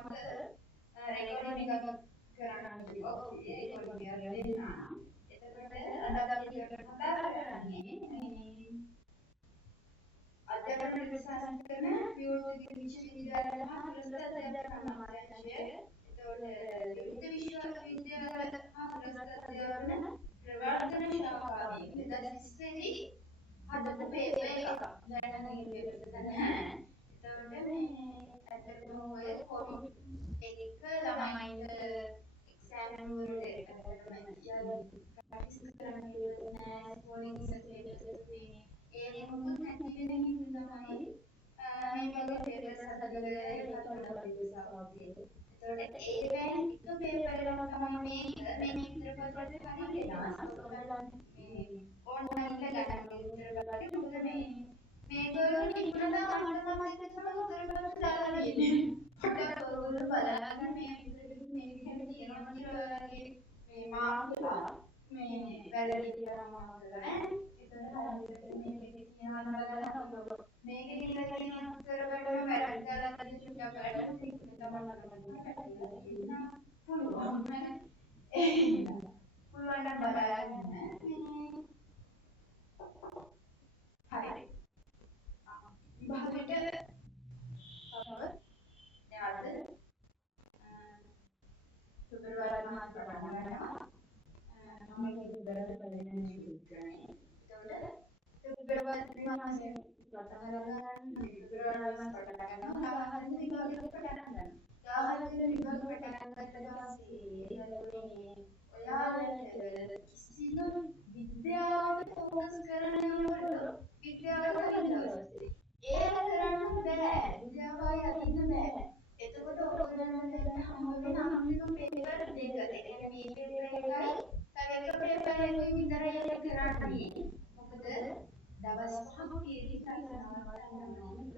Recording එකක් කරන්න කිව්වා. ඔය රෙකෝඩින් එක දෙන්නා. එතකොට අද අපි කතා කරන්නේ මේ අධ්‍යාපන විද්‍යාසංකරන විද්‍යාලය විශ්වවිද්‍යාල හා පුරස්කාර අධ්‍යාපන අමාත්‍යාංශය. එතකොට විවිධ විශ්වවිද්‍යාල හා පුරස්කාර අධ්‍යාපන ප්‍රවර්ධන ශාඛාවේ 2020 දී හදපු පේපර් එකක්. දැන් නම් මේ පේපර් එක නැහැ. එතකොට මේ ඇත්තටම ඔය කොවිඩ් එක ළමයින්ට එක්සෑම් වලට ප්‍රැක්ටිස් කරන්න කියලා නෑ ස්කෝලින් සර්ටිෆිකේට්ස් තියෙන්නේ. ඒ මොකද නැති වෙන හින්දා තමයි මේ වගේ පේපර්ස් හදලා ඒකට බලපෑම්. ඒතකොට ඒ වෙන එක පේපර් එකක් තමයි මේ ඉතිරපතට හරියලා මේ ඔන්ලයින් එකකට ඉතිරපතට මොකද මේගොල්ලෝ ඉන්නලා අන්තමත් එක්කම උදේට දාලා ඉන්නේ. අපිට ඔයගොල්ලෝ බලන්න මේ විදිහට තියෙනවා කියලා මේ මාර්ක්ලා මේ වැරදි කියලා මාර්ක්ලා ඈ. ඒතර මේකේ කියනවා බලන්න මේකේ කියන උත්තර වලට වැරදි දාලා තියෙන චුට්ටක් පුළුවන් නම් බලන්න. හරි. විභාගෙට යාද සුපර්වයිසර් මහත්තයා පටන් ගන්නවා. මම මේක ඉවරට බලන්න ෂූට් කරන්නේ. ඒතකොට සුපර්වයිසර් මහත්තයා පටන් ගන්න විභාගය පටන් ගන්නවා. හරියට විභාගෙට පටන් ගන්නවා. යාහරියට විභාගෙ පටන් ගත්තාට පස්සේ ඔයාලට කිසිම විද්‍යාවට ફોකස් කරනකොට විද්‍යාවට හදනවා. ඒක කරන්න බෑ. විද්‍යාවයි අදින්න බෑ. එතකොට ඔයගොල්ලන්ට හම්බ වෙන අන්තිම පේපර් දෙක. ඒ කියන්නේ මේ පේපර් එකයි තව එක පේපර් එකකින් විතරයි කරන්නේ. මොකද දවස් 5ක් කීටි කරනවා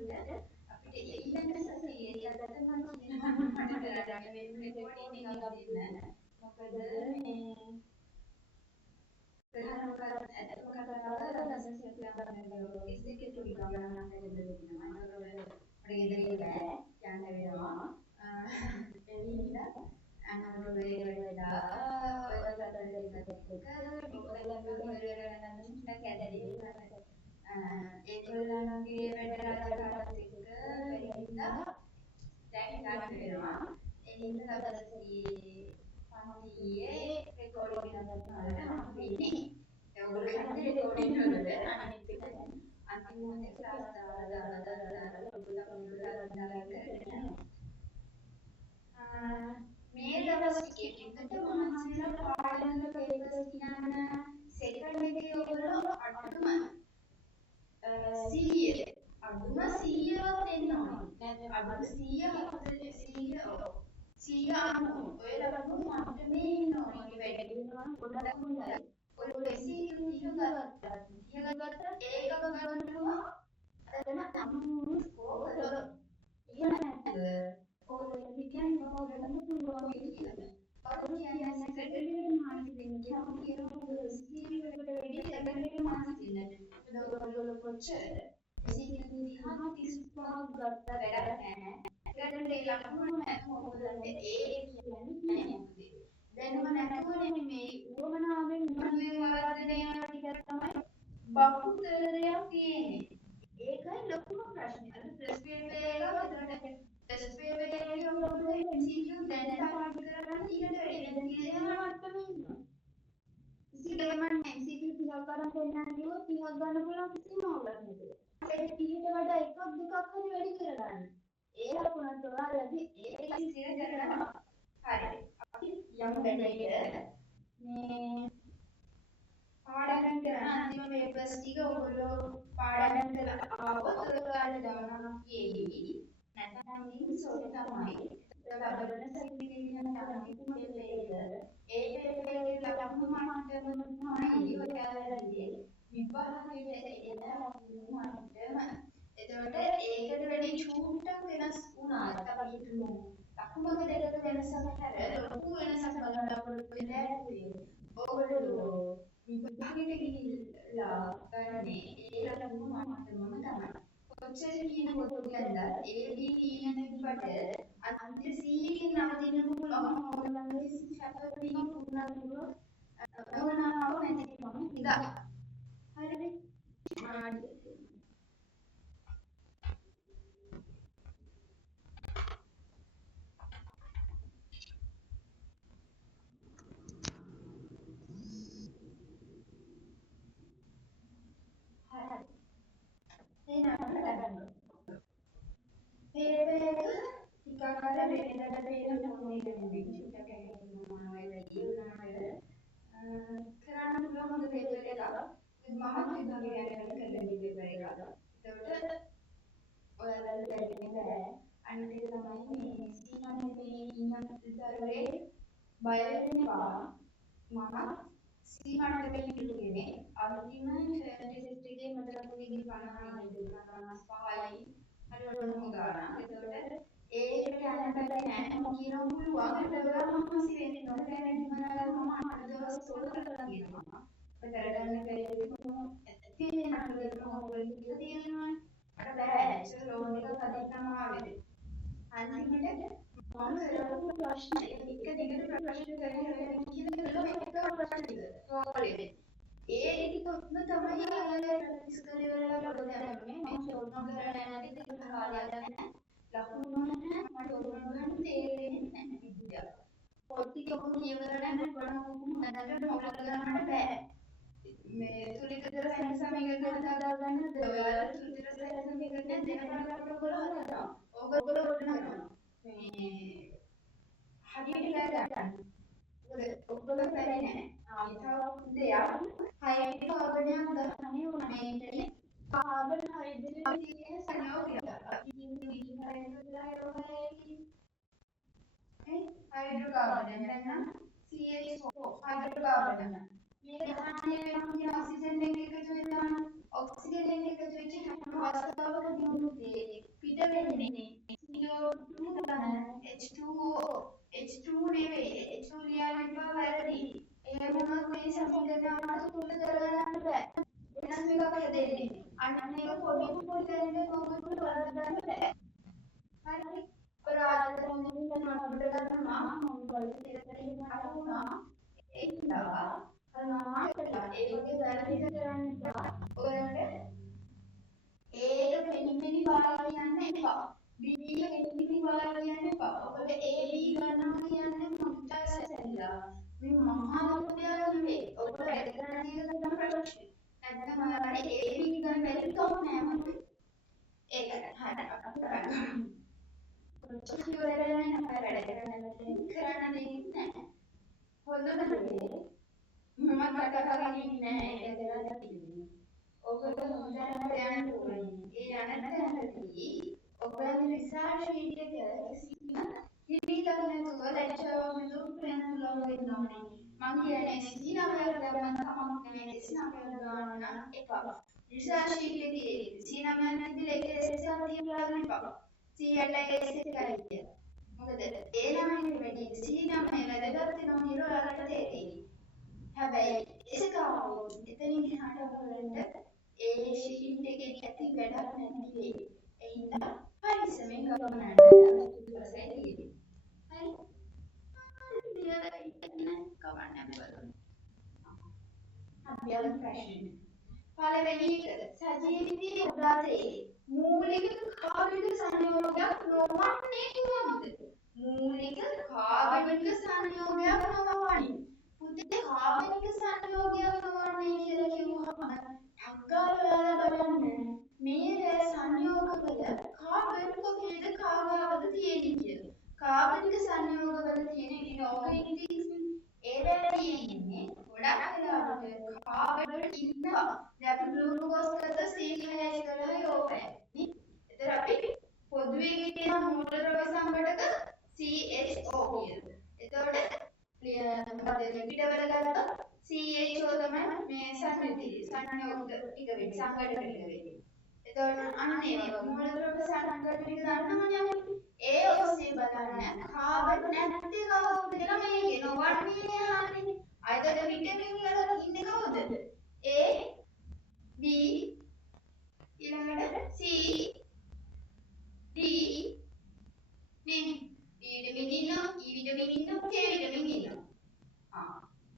නේද? අපිට ඊළඟ සතියේ අදට මම කියනවා මට කරන්න මේ රෙකෝඩින් එකක් දෙන්න. මොකද මේ ප්‍රධාන කතාව ලස්සන සියල්ලම ඉස්තිකේ තුඩි ගමනක් හදලා දෙනවා. ඒකවල ප්‍රේදේ යන්න වෙනවා. එළියට අනවර වේරලා ඔය කතාවේ ඒගොල්ලන්ගේ වැඩ එක්ක වෙලින්දා දැන් ගන්න වෙනවා. එළියට දවසේ පන්තියේ රෙකෝඩින් එකක් කරලා ඉන්නේ. ඒගොල්ලන්ගේ රෙකෝඩින් වල අනිත් එක අන්තිම මොහොතේ ක්ලාස් දාලා මේ දවස් ටිකකට මහන්සිලා පාඩම් පේපර්ස් කියන සෙකන්ඩ් එකේ ඔයගොල්ලෝ අඩුම 100 වත් එන්න ඕනේ. අඩුම 100 ඔයලා මට්ටමේ ඉන්න ඕනේ. වැඩි වෙනවා ගොඩක් හොඳයි. ඔය බේසික් එක ගත්තා. ඒක ගන්නවා. අතන අමුණු ස්කෝර් ඉන්නද? ඔය විද්‍යාවේ මොකක්ද පුළුවන් කියලා. අර කියන්නේ සෙකන්ඩරි මාර්ක්ස් දෙන්න කියනවා සීවලට වැඩි සෙකන්ඩරි මාර්ක්ස් දෙන්න. ඒක ඔයගොල්ලෝ කොච්චර බේසික් එක 35 ගත්තා වැඩක් නැහැ. සෙකන්ඩරි ලකුණු මොකද ඒ කියන්නේ නැහැ. දැනුම නැතුවනේ මේ උවමනාවෙන් මොනවද වර්ධනය යන ටික තමයි බහුතරයක් තියෙන්නේ. ඒකයි ලොකුම ප්‍රශ්නේ. අර ටෙස්ට් පේපර් එක ටෙස්ට් පේපර් එකේ ඔයගොල්ලෝ MCQ දැන් පාඩම් කරගන්න ඊට වැඩි කියලා මට්ටමේ ඉන්නවා. ඉතින් මම MCQ 30ක් අරන් දෙන්නම් කිව්වොත් 30ක් ගන්න පුළුවන් කිසිම අවුලක් නැහැ. ඒක 30ට වඩා එකක් දෙකක් හරි වැඩි කරගන්න. ඒ ලකුණත් ඔයාලදී ඒක ඉතිරි කරනවා. හරි. අපි යමු වැඩේට. මේ පාඩම් කරන අන්තිම පේපර්ස් ටික ඔයගොල්ලෝ පාඩම් කරලා ආවොත් ඔයාලට ගමනක් කියෙවි. නැත්නම් ඉතින් සෝරි තමයි. ඒක අපරණ සර්ටිෆිකේට් එක අන්තිම පේපර්. ඒ පේපර් එකේ ලකුණු මට්ටම තමයි ඔයාලගේ විභාගයේ එන ලකුණු මට්ටම. එතකොට ඒකට වැඩි චූට්ටක් වෙනස් වුණා. අපි හිතමු ලකුණක දෙකක වෙනසක් හැර ලොකු වෙනසක් බලන්න වෙන්නේ. ඔයගොල්ලෝ විභාගෙට ගිහිල්ලා ගන්නේ ඒ ලකුණු මට්ටමම තමයි. කොච්චර කියන පොත් ගන්නත් AB කියන තිබ්බට අන්තිම 100 හැප්පීම පුරනතුරු මොනාව නැතිවම ඉඳා. හරි.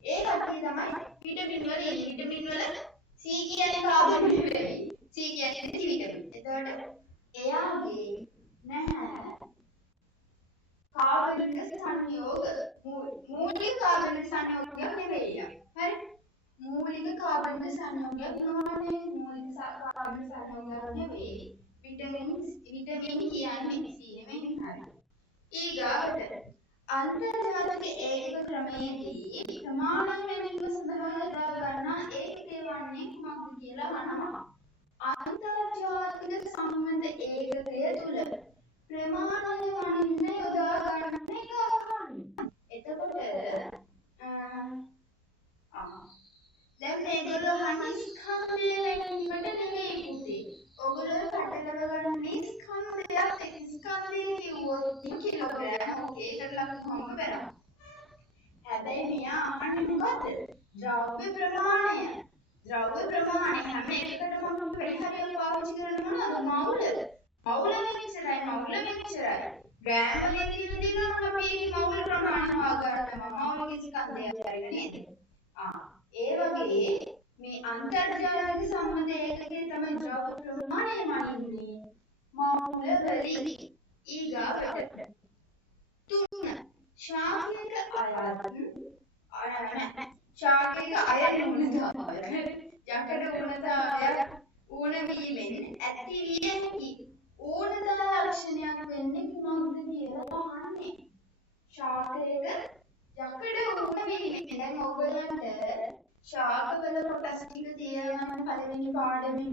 ඒ කට්ටිය තමයි විටමින් වල ඉන්නේ. විටමින් වල C කියන්නේ කාබන් නෙවෙයි. C කියන්නේ C විටමින්. එතකොට එයාගේ නැහැ කාබනික සංයෝග මූලික කාබනික සංයෝගයක් නෙවෙයි. හරි? මූලික කාබනික සංයෝගයක් මොනවද? මූලික කාබනික සංයෝගයක් නෙවෙයි. විටමින් කියන්නේ C නෙවෙයි. හරි. ඊගාට අන්තර්ජාතික ඒකක ක්‍රමයේදී ප්‍රමාණ වෙනීම සඳහා යොදා ගන්නා ඒකකය වන්නේ කුමක්ද කියලා අහනවා. අන්තර්ජාතික සම්බන්ධ ඒකකය තුල ප්‍රමාණය වනින්න යොදා ගන්න එක අහන්නේ. එතකොට දැන් මේගොල්ලෝ අහන්නේ ස්කන්ධය ගැනීමට නෙමෙයි පුතේ. ඔයගොල්ලෝ පටලව ගන්නේ ස්කන්ධයක්. ස්කන්ධය කිව්වොත් කිලෝග්‍රෑම් ඕකේ ඒකට ලකුණු වෙනවා. හැබැයි මෙයා අහන්නේ මොකද්ද? ද්‍රව්‍ය ප්‍රමාණය. ද්‍රව්‍ය ප්‍රමාණය හැම එකකටම අපි පරිහරණය පාවිච්චි කරන මොනවද? මවුල. මවුල මෙච්චරයි මවුල මෙච්චරයි. ග්‍රෑම් වලින් කියනවා අපි මවුල ප්‍රමාණය හොයාගන්නවා. මවුලගේ ස්කන්ධය හරියට නේද? ඒ වගේ මේ අන්තර්ජාතික සම්බන්ධ ඒකකයේ තමයි ද්‍රව්‍ය ප්‍රමාණය මනින්නේ. මවුල වලින් ඊගාවට 3 ශාකයක ශාකයක අයන උණුතාවය යකඩ උණුතාවය ඌණ වීමෙන් ඇතිවිය හැකි ඌණතා ලක්ෂණයක් වෙන්නේ කුමක්ද කියලා අහන්නේ. ශාකයක යකඩ ඌණ වීමෙන් දැන් ඔයගොල්ලන්ට ශාකවල කොටස් ටික තියෙනවා පළවෙනි පාඩමේ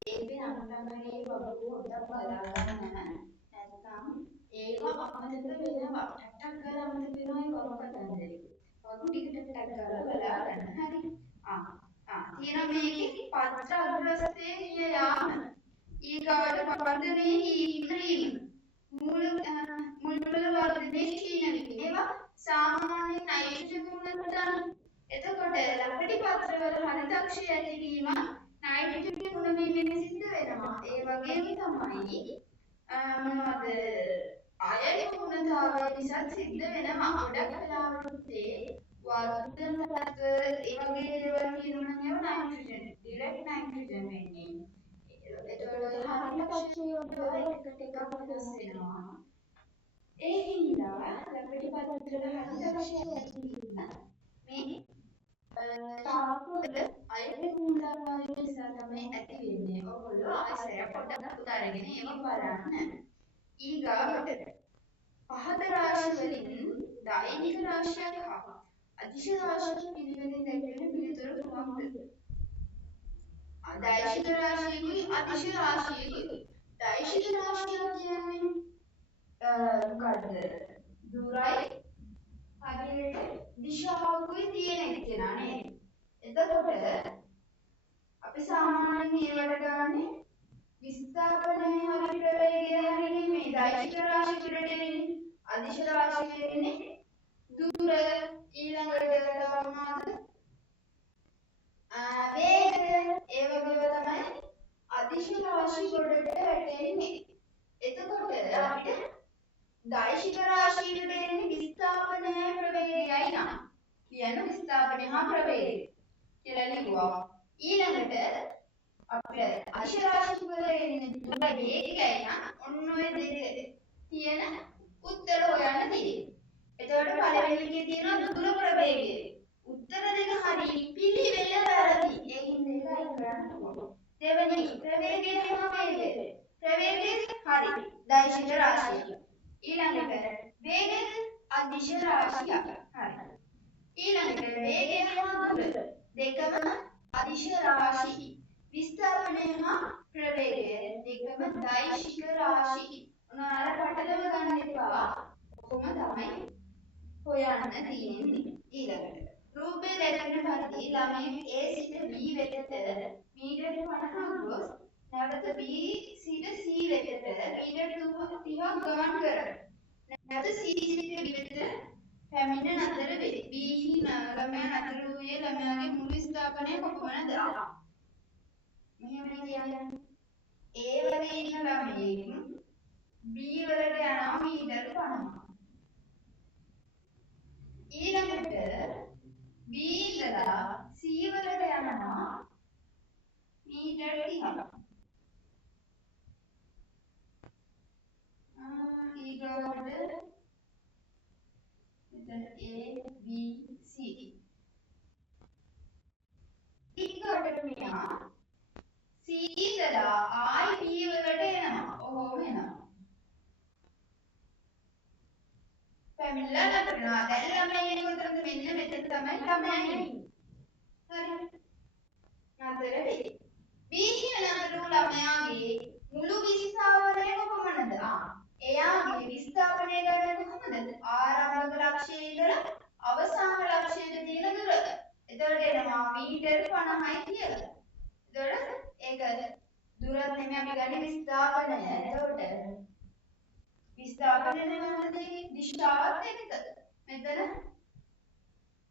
ඒකේ අනුතමනේ වගු හොදලා බලන්න නැත්නම් ඒවා අමතක වෙනවා. ටක් ගාලා අමතක වෙනවා ඒ වගු කතන්දරේ. වගු ටිකට ටක් ගාලා බලන්න. හරි. තියෙන මේකේ පත්‍ර අග්‍රස්තේ කිය යාම. ඊගාට වර්ධනයේ හික්රීම. මුල් වල වර්ධනයේ ක්ෂීණ වීම. ඒවා සාමාන්‍ය නයිට්‍රජන් ගුණධර්ම. එතකොට ලපටි පත්‍රවල හරිතක්ෂය ඇතිවීම නයිට්‍රජන් ගුණ වීමෙන් සිද්ධ වෙනවා. ඒ වගේම තමයි මොනවද අයන ගුණතාවය නිසා සිද්ධ වෙනවා. ගොඩක් වෙලාවට වර්ධන තත්ත්ව ඒ වගේ දේවල් කියනවා නම් ඒවා නයිට්‍රජන් ඩිරෙක්ට් නයිට්‍රජන් වෙන්නේ. එතකොට හරිතක්ෂය වල එකට එකක් වෙනස් වෙනවා. ඒ හින්දා ලපටි පත්‍රවල හරිතක්ෂය ඇතිවීම මේ ශාකවල අයන ගුණතාවය නිසා තමයි ඇති වෙන්නේ. ඔයගොල්ලෝ ආයෙත් පොඩ්ඩක් උදාරගෙන ඒව බලන්න. ඊගාවට පහත රාශි වලින් දෛනික රාශියක් හා අදිශ රාශියක් පිළිවෙලින් දැක්වෙන පිළිතුරු කුමක්ද? දෛශික රාශියකුයි අදිශ රාශියකුයි. දෛශික රාශිය කියන්නේ මොකද්ද? දුරයි හරියට දිශාවකුයි තියෙන කෙනා නේද? එතකොට අපි සාමාන්‍යයෙන් ඒවට ගන්නේ විස්ථාපනයේ හරි ප්‍රවේගය හරි මේ දෛශික රාශිය තුළට එන්නේ අදිශ රාශිය එන්නේ දුර ඊළඟට ගමනාද වේගය ඒ වගේම තමයි අදිශ රාශිය ගොඩට වැටෙන්නේ. එතකොට අපිට දෛශික රාශියට එන්නේ විස්ථාපනයේ ප්‍රවේගයයි නම් කියන විස්ථාපනය හා ප්‍රවේගය කියලා ලියුවා. ඊළඟට අපිට අදිශ රාශිය වල එන්නේ දුර වේගයයි නම් ඔන්න ඔය දෙක තියෙන උත්තර හොයන්න තියෙනවා. එතකොට පළවෙනි එකේ තියෙනවා දුර ප්‍රවේගය. උත්තර දෙක හරි පිළිවෙල වැරදි. ඒකින් දෙකයි කරන්න ඕන. දෙවෙනි ප්‍රවේගය හා වේගය. ප්‍රවේගය හරි දෛශික රාශිය. ඊළඟට වේගය අදිශ රාශිය. හරි. ඊළඟට වේගය හා දුර දෙකම අදිශ රාශි. විස්ථාපනය හා ප්‍රවේගය දෙකම දෛශික රාශි. උනාලා පටලව ගන්න එපා. කොහොම තමයි හොයන්න තියෙන්නේ. ඊළඟට රූපේ දැක්වෙන පරිදි ළමයෙක් A සිට B වෙතට මීටර 50ක් ගොස් නැවත B සිට C වෙතට මීටර 30ක් ගමන් කරයි. නැවත C සිට B වෙතට පැමිණ නතර වේ. B හි ළමයා නතර වූයේ ළමයාගේ මුළු ස්ථාපනය කොපමණද? මෙහෙම කියන්නේ A වලේ ඉන්න ළමයෙක් B වලට යනවා මීටර 50. ඊළඟට B මෙතන A B C ඊගොඩට මෙයා C ඉඳලා I B වලට එනවා. ඔහොම එනවා. පැමිණලා නතරනවා. දැන් ළමයි එනකොට මෙන්න මෙතන තමයි ළමයා ඉන්නේ. හරි. නතර වෙයි. B කියන ළමයාගේ මුළු විස්ථාපනය කොහොමද? එයාගේ විස්ථාපනය කරන්නේ කොහොමද? ආරම්භක ලක්ෂ්‍යයේ ඉඳලා අවසාන ලක්ෂ්‍යයට තියෙන දුර. එතකොට එනවා මීටර් 50යි කියලා. එතකොට ඒක දුරත් නෙමෙයි අපි ගන්නේ විස්ථාපනය. එතකොට විස්ථාපනය නෙමෙයි දිශාවත් එක්ක. මෙතන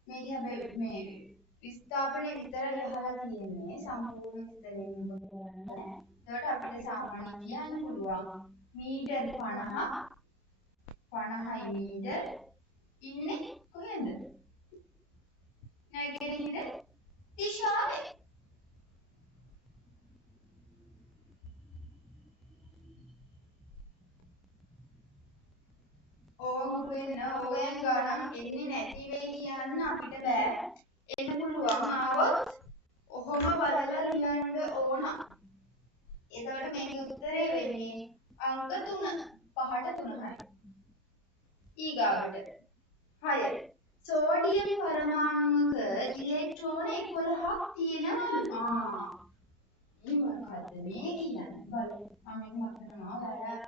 මේ විස්ථාපනය විතර ගහලා තියෙන්නේ සම්පූර්ණ විස්තරයෙන් කරන්නේ නැහැ. එතකොට අපිට සාමාන්‍යයෙන් කියන්න පුළුවන් මීටර් 50යි මීටර් ඉන්නේ කොහෙන්ද? නැගෙනහිර දිශාවේ. ඕයන් ගණන් එන්නේ නැති වෙයි කියන්න අපිට බෑ. එන්න පුළුවන් ආවොත් ඔහොම බලලා ලියන්න ඕන. එතකොට මේකේ උත්තරේ වෙන්නේ අංක 3 5ට 3යි. ඊගාවට 6. සෝඩියම් පරමාණුක ඉලෙක්ට්‍රෝන 11ක් තියෙනවා. මොකක්ද මේ කියන්නේ? බලන්න. මම හිතනවා ඔයාලා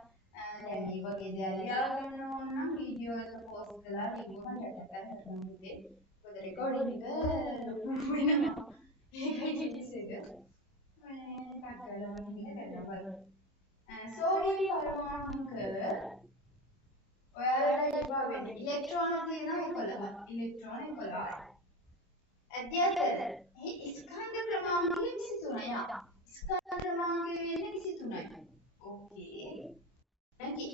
දැන් මේ වගේ දේවල් ලියලා ගන්න ඕන නම් වීඩියෝ එක පෝස්ට් කරලා ලියුම ටැට් කරන්න ඉතින් පොඩි රෙකෝඩින් එක ලොකු වෙනවා. ඒකයි කිසිස් එක. සෝඩියම් පරමාණුක ඔයාලට ඉබා වෙන්නේ ඉලෙක්ට්‍රෝන තියෙනවා 11. ඉලෙක්ට්‍රෝන 11යි. අධ්‍යයතන ස්කන්ධ ක්‍රමාංකය 23යි. ස්කන්ධ ක්‍රමාංකය වෙන්නේ 23යි. ඕකේ. නැති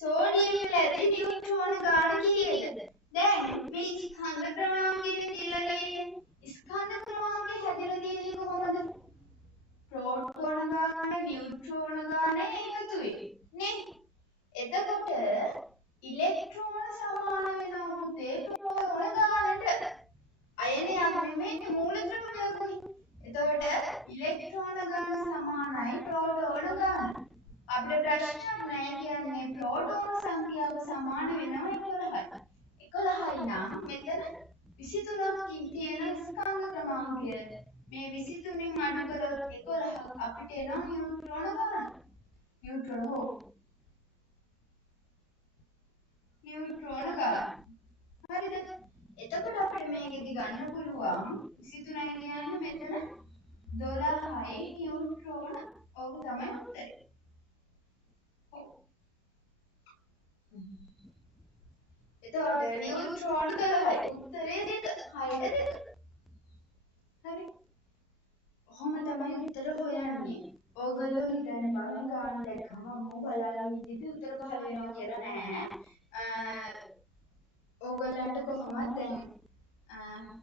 සෝඩියම් වල ඇති නියුට්‍රෝන ගාන කීයද? දැන් මේ ස්කන්ධ ක්‍රමාංකය කියලා කියන්නේ ස්කන්ධ ක්‍රමාංකය හැදලා තියෙන්නේ කොහොමද? ප්‍රෝටෝන ගාන නියුට්‍රෝන ගාන එකතු වෙයි. නේ? එතකොට ඉලෙක්ට්‍රෝන සමාන වෙනවා මුතේ ප්‍රෝටෝන ගානට. අයනයක් නෙමෙයි මූලද්‍රව්‍යයයි. එතකොට ඉලෙක්ට්‍රෝන ගාන සමානයි ප්‍රෝටෝන ගාන. අපේ ප්‍රශ්නයක් නෑ කියන්නේ ප්‍රෝටෝන සංඛ්‍යාව සමාන වෙනවා 11යි. 11යි නම් මෙතන 23ක් තියෙන ස්කන්ධ ක්‍රමාංකය. මේ 23න් අඩු කරලා 11 අපිට එනවා නියුට්‍රෝන ගාන. නියුට්‍රෝන ගාන. හරිද? එතකොට අපිට මේකෙදි ගන්න පුළුවන් 23 කියන්නේ මෙතන 12යි නියුට්‍රෝන. ඔක තමයි උත්තරේ. එතකොට නියුට්‍රෝන 12යි. උත්තරේ 6ට 2. හරි. කොහොම තමයි උත්තර හොයන්නේ? ඕගොල්ලෝ හිතන්නේ බලන් ගන්න දැක්කම බලලා ඉඳි උත්තර පහල වෙනවා කියලා නෑ. ඕගොල්ලන්ට කොහොමද දැන්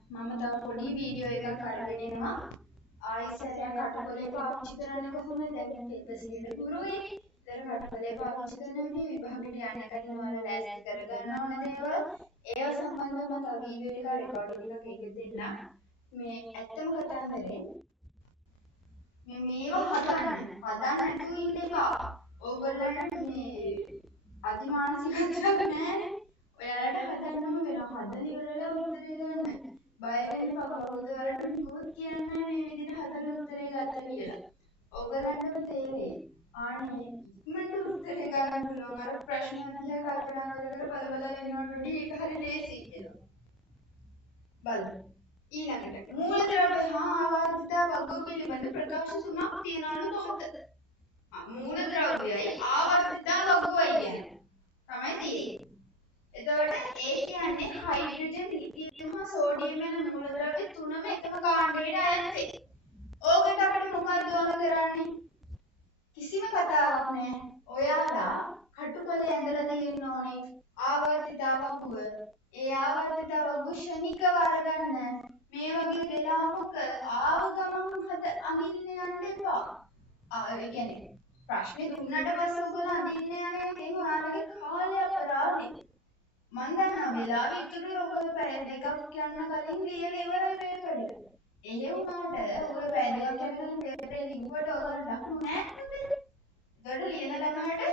මම තව පොඩි වීඩියෝ එකක් අරගෙන එනවා. ආයෙසරයක් කටුකොලේ පාවිච්චි කරන්නේ කොහොමද? දැන් 100 ගුරුයි. ඉතින් කටුකොලේ පාවිච්චි කරන්නේ විභාගෙට යන එකට වල ලෑස්ති කරගන්න ඕන දේවල්. ඒව සම්බන්ධව මම තව වීඩියෝ එකක් රෙකෝඩින් එකක් දෙන්නම්. මේ ඇත්තම කතා කරේ මේවා හදන්න ඉන්න එපා. ඕගොල්ලන්ට මේ අතිමානසික දෙයක් නෑනේ. ඔයාලට හදන්නම වෙනවා. හදලා ඉවරලා උත්තරේ ගන්න. බය වෙන්න කවුරුද වලට කිව්වොත් කියන්නේ මේ විදිහට හදලා උත්තරේ ගත්තා කියලා. ඕගොල්ලන්ටම තේරෙයි. ආන්නේ මට උත්තරේ ගන්න පුළුවන්. අර ප්‍රශ්න දිහා කල්පනා කර කර බල එනකොට ඒක හරි ලේසි කියලා. බලන්න. ඊළඟට මූලද්‍රව්‍ය හා ආවර්තිත වග පිළිබඳ ප්‍රකාශ තුනක් තියෙනවලු මොකද? මූලද්‍රව්‍යයි ආවර්තිත වගයි කියන්නේ. තමයි තියෙන්නේ. එතකොට ඒ කියන්නේ හයිඩ්‍රජන්, ලිතියම් හා සෝඩියම් යන මූලද්‍රව්‍ය තුනම එකම කාණ්ඩයට අයත් වේ. ඕකට අපිට මොකක්ද කරන්නේ? කිසිම කතාවක් නැහැ. ඔයාලා කටුකොලේ ඇඳලා තියෙන්න ඕනේ ආවර්තිත වගුව. ඒ ආවර්තිත වගුව ශනිකව අරගන්න. මේ වගේ වෙලාවක ආව ගමන් හද අඳින්න යන්න එපා. ඒ කියන්නේ ප්‍රශ්නේ දුන්නට පස්සේ ඔයගොල්ලෝ අඳින්න යන්නේ ඒ ඔයාලගේ කාලය අපරාධයි. මම දන්නවා වෙලාව ඉතුරු ඔය පැය දෙකක් යන්න කලින් ලියලා ඉවරයි මේක වැඩ. එහෙ වුණාට ඔය පැය දෙකක් යන කලින් පේපරේ ලිව්වට ඔයාලා ලකුණු නැහැ නේද? ඒකට ලියන ළමයට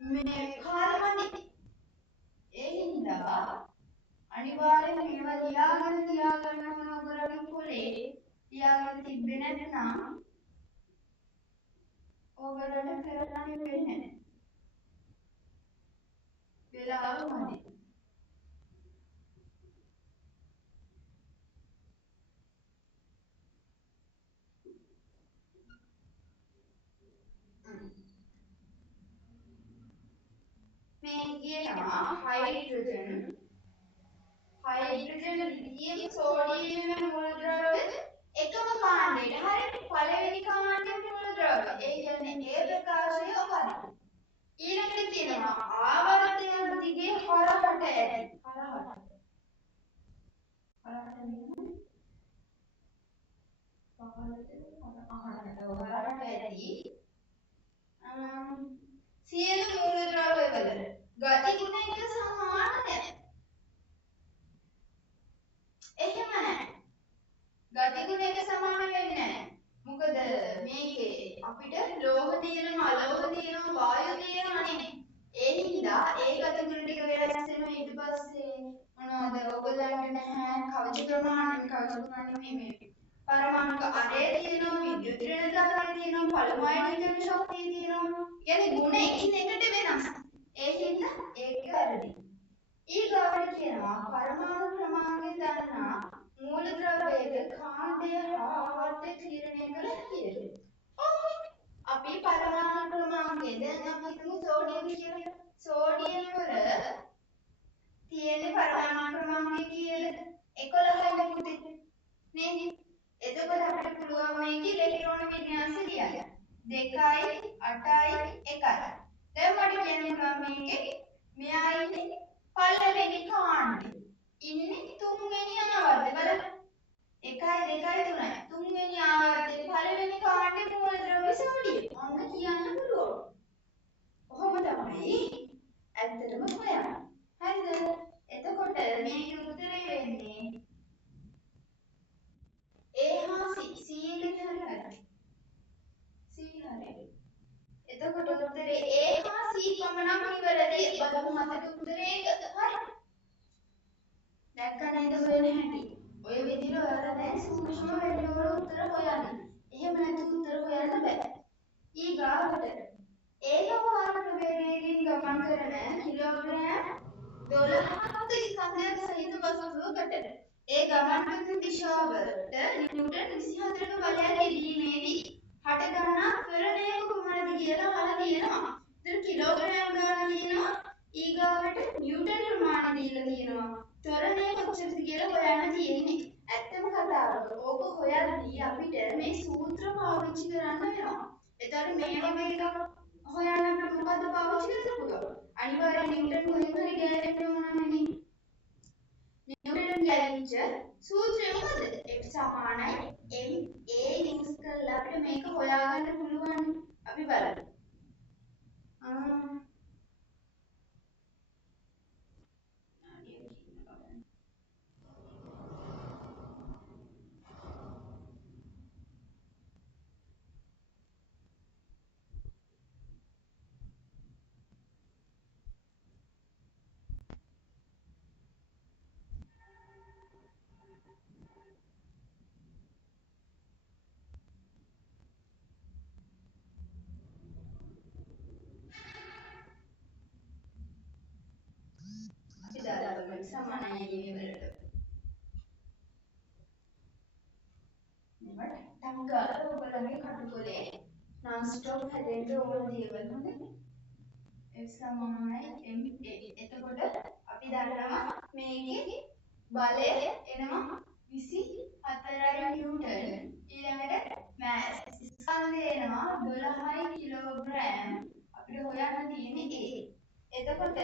මේ කාලමදි. ඒ හින්දා අනිවාර්යෙන් මේවා ලියාගෙන ඔයගොල්ලෝ පොලේ ලියාගෙන තිබ්බේ නැත්නම් ඔයගොල්ලන්ට කරන්න වෙන්නේ නැහැ. වෙලාව මදි. මේ කියනවා හයිඩ්‍රජන් ලිතියම් සෝඩියම් මූලද්‍රව්‍ය එකම කාණ්ඩයට හරි පළවෙනි කාණ්ඩයේ මූලද්‍රව්‍ය ඒ කියන්නේ ඒ ප්‍රකාශය හරි ඊළඟට තියෙනවා ආවර්තන දිගේ හරහට ඇති හරහට ඇති සියලු මූලද්‍රව්‍යවල ගති ගුණ එක සමාන නැහැ. එහෙම නැහැ. ගති ගුණ එක සමාන වෙන්නේ නැහැ. මොකද මේකේ අපිට ලෝහ තියෙනවා, අලෝහ තියෙනවා, වායු තියෙනවා නේ. ඒ හින්දා ඒ ගති ගුණ ටික වෙනස් වෙනවා. ඊට පස්සේ මොනවද ඔයගොල්ලන්ට නැහැ කවච ප්‍රමාණය මේ පරමාණුක අරේ තියෙනවා, විද්‍යුත් ඍණ ධාරය තියෙනවා, පළමු අයනීකරණ ශක්තිය තියෙනවා. කියන්නේ ගුණ එකින් එකට වෙනස්. ඒ හින්දා ඒක වැරදි. ඊගොල්ලන්ට කියනවා පරමාණු ක්‍රමාංකය දන්නා මූලද්‍රව්‍යයේ කාණ්ඩය හා ආවර්තය තීරණය කළ හැකියි. අපි පරමාණු ක්‍රමාංකය දැන් අපි හිතමු සෝඩියම් කියලා. සෝඩියම් වල තියෙන පරමාණු ක්‍රමාංකය කීයද? 11යි පුතේ. නේද? එතකොට අපිට පුළුවන් මේකේ ඉලෙක්ට්‍රෝන වින්‍යාසය ලියන්න. 2යි 8යි 1යි. දැන් මට කියන්න පුළුවන් මේකේ මෙයා ඉන්නේ පළවෙනි කාණ්ඩේ. ඉන්නේ තුන්වෙනි ආවර්තය බලන්න. 1යි 2යි 3යි. තුන්වෙනි ආවර්තයේ පළවෙනි කාණ්ඩේ මූලද්‍රව්‍ය සෝඩියම්. ඔන්න කියන්න පුළුවන්. කොහොම තමයි ඇත්තටම හොයන්නේ. හරිද? එතකොට මේකේ උත්තරේ වෙන්නේ A හා C. C එකනේ හරියට. C හරියට. එතකොට උත්තරේ A හා C පමණක් නිවැරදි. බලමු මතක උත්තරේ ඒකද? හරි. දැක්ක නේද හොයන හැටි? ඔය විදිහට ඔයාලා දැන් සූක්ෂම වැඩිවල උත්තර හොයන්න. එහෙම නැති උත්තර හොයන්න බෑ. ඊගාවට ඒක වාහන ප්‍රවේගයෙන් ගමන් කරන කිලෝග්‍රෑම් 12ක ස්කන්ධයක් සහිත වස්තුවකට ඒ ගමන් කරන දිශාවට නිව්ටන් 24ක බලයක් ඉදීමේදී හට ගන්නා ත්වරණයක කුමනද කියලා අහලා තියෙනවා. ඉතින් කිලෝග්‍රෑම් ගන්න කියනවා. ඊගාවට නිව්ටන් ප්‍රමාණය දීලා තියෙනවා. ත්වරණය කොච්චරද කියලා හොයන්න තියෙන්නේ. ඇත්තම කතාව. ඕක හොයද්දී අපිට මේ සූත්‍ර පාවිච්චි කරන්න වෙනවා. එතකොට මේ වගේ එකක් හොයන්න අපිට මොකද්ද පාවිච්චි කරන්න පුළුවන්? අනිවාර්යෙන් නිව්ටන් කොහෙන් හරි ගෑවෙන්න ඕනනේ. නිව්ටන් ගෑවිච්ච සූත්‍රය මොකද? F සමානයි ma යූස් කරලා අපිට මේක හොයාගන්න පුළුවන්. අපි බලමු. අපි දාලා සමානයි වලට. මෙවට ටංගාල ඔයගොල්ලන්ගේ කටුකොලේ non stop හැදෙන්න ඕන දේවල් හොඳනේ. F සමානයි ma. එතකොට අපි දන්නවා මේකේ බලය එනවා 24යි නිව්ටන්. ඊළඟට mass ස්කන්ධය එනවා 12යි කිලෝග්‍රෑම්. අපිට හොයන්න තියෙන්නේ A. එතකොට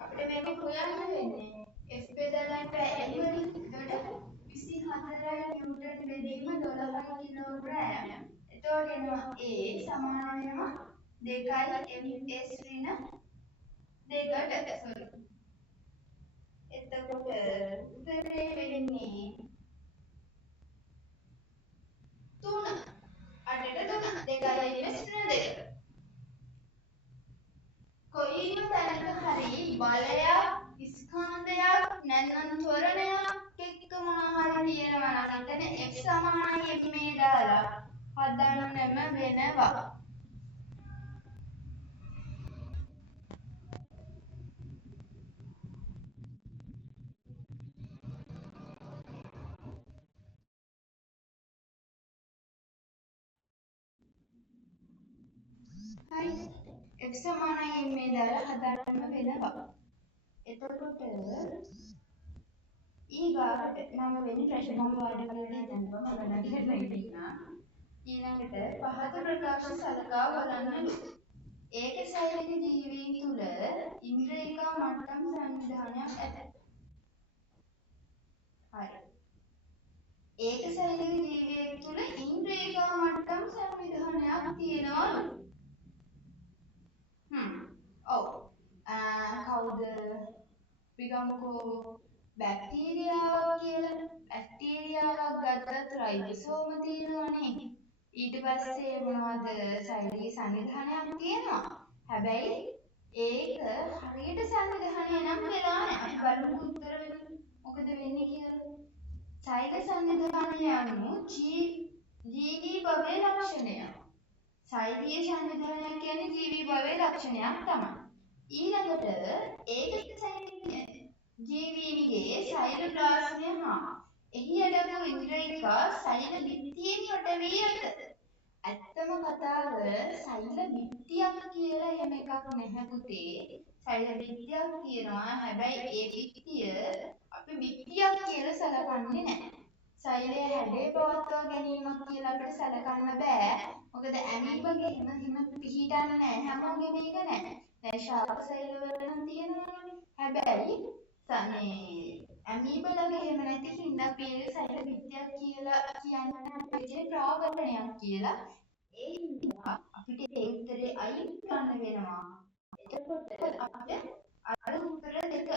අපිට මේක හොයන්න වෙන්නේ F බෙදලා පැහැදිලිවනේ. එතකොට 24යි නිව්ටන් බෙදීම 12යි කිලෝග්‍රෑම්. එතකොට එනවා A සමාන වෙනවා 2යි ms ඍණ 2ට. දැන් නම් ත්වරණයක් එක්ක මොනවා හරි තියෙනවා නම් එතන f සමානයි m දාලා හදන්නම වෙනවා. හරි f සමානයි m දාලා හදන්නම වෙනවා. එතකොට ඊගාට මම වෙන්නේ ප්‍රශ්න මම වාඩි කරගෙන දැන්වම ගණන් කරලා ඉන්නවා. ඊළඟට පහත ප්‍රකාශ සලකා බලන්නලු. ඒකේ සෛලික ජීවීන් තුල ඉන්ද්‍රියකා මට්ටම් සංවිධානයක් ඇත. හරි. ඒක සෛලික ජීවියෙක් තුල ඉන්ද්‍රියකා මට්ටම් සංවිධානයක් තියෙනවලු. ඔව්. කවුද? පිගමුකෝ බැක්ටීරියාව කියලා. බැක්ටීරියාවක් ගත්තත් රයිබෝසෝම තියෙනවනේ. ඊට පස්සේ මොනවද සෛලික සංවිධානයක් තියෙනවා. හැබැයි ඒක හරියට සංවිධානය නම් වෙලා නැහැ. බලමු උත්තර මොකද වෙන්නේ කියලා. සෛලික සංවිධානය අනුව ජීවී භවයේ ලක්ෂණය. සෛලික සංවිධානය කියන්නේ ජීවී භවයේ ලක්ෂණයක් තමයි. ඊළඟට ඒක ජීවීන්ගේ සෛලෝප්ලාස්මය හා එහි අඩංගු ඉන්ද්‍රියක සෛල බිත්තියෙන් යට වී ඇත. ඇත්තම කතාව සෛල බිත්තියක් කියලා එහෙම එකක් නැහැ පුතේ. සෛල බිත්තියක් කියනවා. හැබැයි ඒ බිත්තිය අපි බිත්තියක් කියලා සලකන්නේ නැහැ. සෛලය හැඩේ පවත්වා ගැනීමක් කියලා අපිට සලකන්න බෑ. මොකද ඇමීබගේ එහෙම පිහිටන්නේ නැහැ. හැමෝගෙම මේක නැහැ. දැන් ශාක සෛල වල නම් තියෙනවනේ. හැබැයි ඇමීබලගේ එහෙම නැති හින්දා අපි සෛල බිත්තියක් කියලා කියන්නේ අපේ ප්‍රාගණයක් කියලා. ඒ හින්දා අපිට ඒ උත්තරේ අයින් කරන්න වෙනවා. එතකොට අපිට අර උත්තර දෙක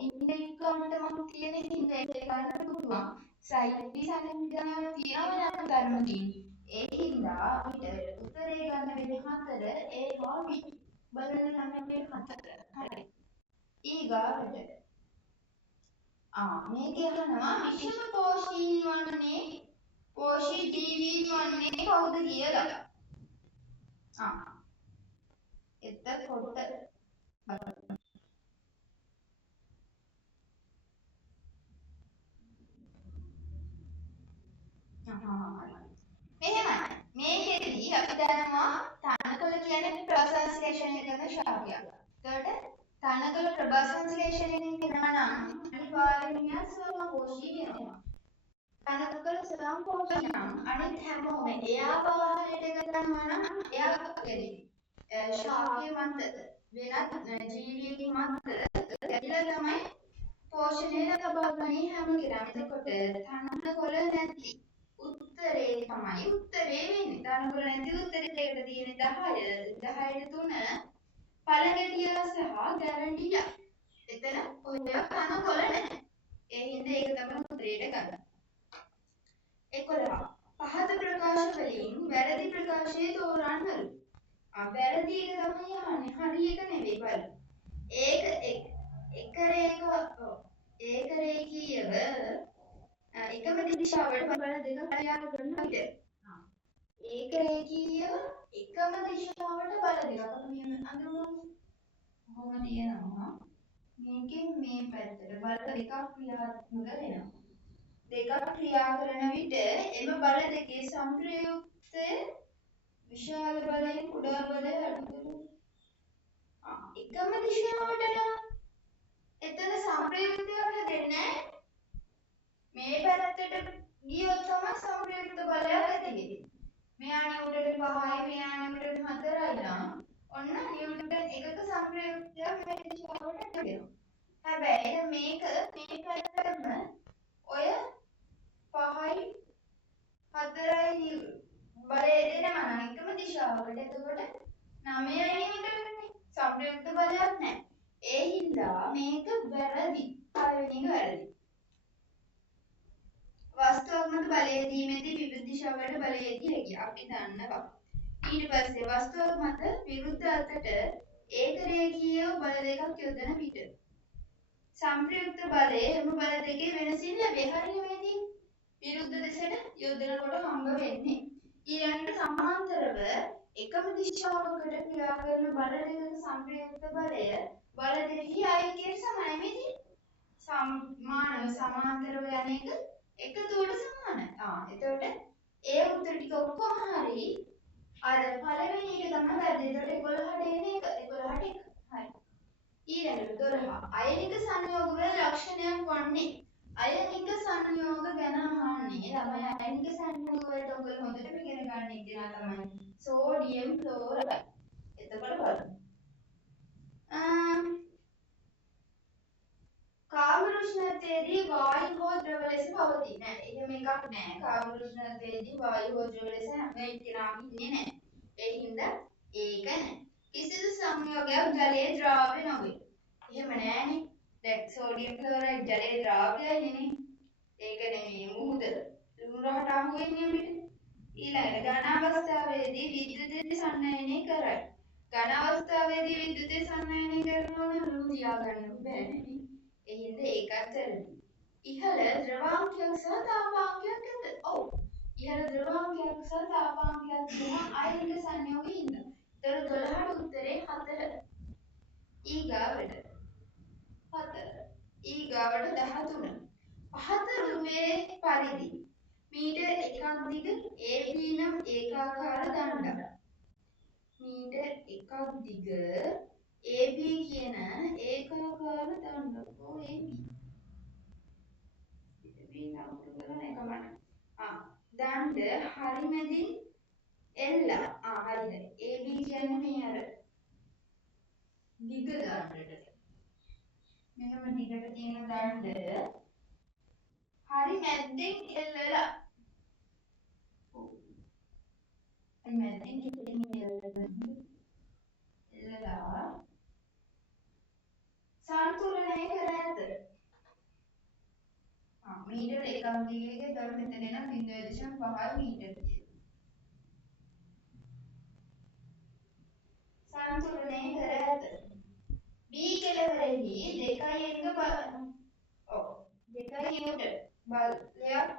ඉන්ද්‍රියකමටම තියෙන හින්දා ඒක ගන්න පුළුවන්. සෛලික සංවිධානය තියෙනවා නම් ධර්මකින්. ඒ හින්දා අපිට උත්තරේ ගන්න වෙන්නේ 4. ඒවා බලන ළමයි 4. හරි. ඊගාට මේක අහනවා විෂම පෝෂී වන්නේ පෝෂී ජීවීන් වන්නේ කවුද කියලා. එතකොට මෙහෙමයි. මේකෙදී අපි දන්නවා තනකොළ කියන්නේ ප්‍රසංශ්ලේෂණය කරන ශාකයක්. එතකොට තනකොළ ප්‍රසංශ්ලේෂණය කරනවා නම් අනිවාර්යයෙන්ම ස්වයංපෝෂී වෙනවා. තනකොළ ස්වයංපෝෂී නම් අනිත් හැමෝම එයා ආහාරයට ගන්නවා නම් එයා කෙරේ ශාකයේ මත වෙනත් ජීවීන් මත ගැටිලා තමයි පෝෂණය ලබා ගන්නේ හැම කෙනාම. එතකොට තනකොළ නැති උත්තරේ තමයි උත්තරේ වෙන්නේ. තනකොළ නැති උත්තරේ දෙකට තියෙන 10. 10ට 3 පළගැටිය සහ ගැරන්ටිය. එතන ඔය තනකොළ නැහැ. ඒ හින්දා ඒක තමයි උත්තරේට ගන්න. 11. පහත ප්‍රකාශ වලින් වැරදි ප්‍රකාශය තෝරන්නලු. වැරදි එක තමයි අහන්නේ. හරි එක නෙවෙයි බලන්න. ඒක රේඛීයව එකම දිශාවට බල දෙක ක්‍රියා කරන විට ඒක රේඛීයව එකම දිශාවට බල දෙකක් අපි මෙහෙම අඳුරමු. කොහොම තියෙනවා මේකෙන් මේ පැත්තට බල දෙකක් ක්‍රියාත්මක වෙනවා. දෙකක් ක්‍රියා කරන විට එම බල දෙකේ සංප්‍රයුක්තය විශාල බලයෙන් කුඩා බලය අඩු වෙනවා. එකම දිශාවට නම් එතන සංප්‍රයුක්තයක් හැදෙන්නේ මේ පැත්තට ගියොත් තමයි සංප්‍රයුක්ත බලයක් ඇති වෙන්නේ. මෙයා නිව්ටන් 5යි මෙයා නිව්ටන් 4යි නම් ඔන්න නිව්ටන් එකක සංප්‍රයුක්තයක් මේ දිශාවට හැදෙනවා. හැබැයි මේක මේ පැත්තටම ඔය 5යි 4යි බලය දෙනවා නම් එකම දිශාවකට. එතකොට 9යි නිව්ටන් සංප්‍රයුක්ත බලයක් නැහැ. ඒ හින්දා මේක වැරදි. පළවෙනි එක වැරදි. වස්තුවක් මත බලය දීමේදී විවිධ දිශාවකට බලය දී හැකියි. අපි දන්නවා. ඊට පස්සේ වස්තුවක් මත විරුද්ධ අතට ඒක රේඛීයව බල දෙකක් යොදන විට සංප්‍රයුක්ත බලය එම බල දෙකේ වෙනසින් ලැබේ. හරිය මේදී විරුද්ධ දෙසට යොදනකොට හම්බ වෙන්නේ. ඊළඟට සමාන්තරව එකම දිශාවකට ක්‍රියා කරන බල දෙකක සංප්‍රයුක්ත බලය බල දෙකෙහි අයිතියට සමානයි. මේදී සමාන්තරව යන එක එකතුවට සමානයි. එතකොට ඒ උත්තර ටික ඔක්කොම හරි. අර පළවෙනි එක තමයි වැරදි. එතකොට 11ට එන එක 11ට එක. හරි. ඊළඟට 12. අයනික සංයෝග වල ලක්ෂණයක් වන්නේ. අයනික සංයෝග ගැන අහන්නේ. ළමයි අයනික සංයෝග වලට ඔයගොල්ලෝ හොඳටම ඉගෙන ගන්න ඉතිනා තමයි. Sodium chloride. එතකොට බලමු. කාර්බන උෂ්ණත්වයේදී වායු හෝ ද්‍රව ලෙස පවතී. නෑ එහෙම එකක් නෑ. කාර්බන උෂ්ණත්වයේදී වායු හෝ ද්‍රව ලෙස හැම එක්කෙනාම ඉන්නේ නෑ. ඒ හින්දා ඒක නෑ. කිසිදු සංයෝගයක් ජලයේ ද්‍රාව්‍ය නොවේ. එහෙම නෑනේ. දැන් සෝඩියම් ක්ලෝරයිඩ් ජලයේ ද්‍රාව්‍යයි නේ. ඒක නෙමෙයි මුහුද. ලුණු රහට අහු වෙන්නේ අපිට. ඊළඟට ඝන අවස්ථාවේදී විද්‍යුත් සංනයනය කරයි. ඝන අවස්ථාවේදී විද්‍යුත් සංනයනය කරනවා නම් ලුණු තියාගන්න බෑනේ. ඒ හින්දා ඒකත් වැරදි. ඉහළ ද්‍රවාංකයක් සහ තාපාංකයක් ඇත. ඔව්. ඉහළ ද්‍රවාංකයක් සහ තාපාංකයක් දෙන අයනික සංයෝගයේ හින්දා. ඒතර 12ට උත්තරේ 4. ඊගාවට 4. ඊගාවට 13. පහත රුවේ පරිදි මීටර් එකක් දිග AB නම් ඒකාකාර දණ්ඩක්. මීටර් එකක් දිග AB කියන ඒකාකාර දණ්ඩක්. AB. දණ්ඩ හරිමැදින් එල්ල. හරිද. AB කියන්නේ මේ අර දිග දණ්ඩට. මෙහෙම දිගට තියෙන දණ්ඩ හරි මැද්දෙන් එල්ලලා. හරි මැද්දෙන් එල්ලලා සම්තුලනය කර ඇත. මීටර එකක් දිගේක තව මෙතන එන 0.5 මීටර. සම්තුලනය කර ඇත. B කෙළවරෙහි 2.1 බලන්න. ඔව් 2 නිව්ටන් බලයක්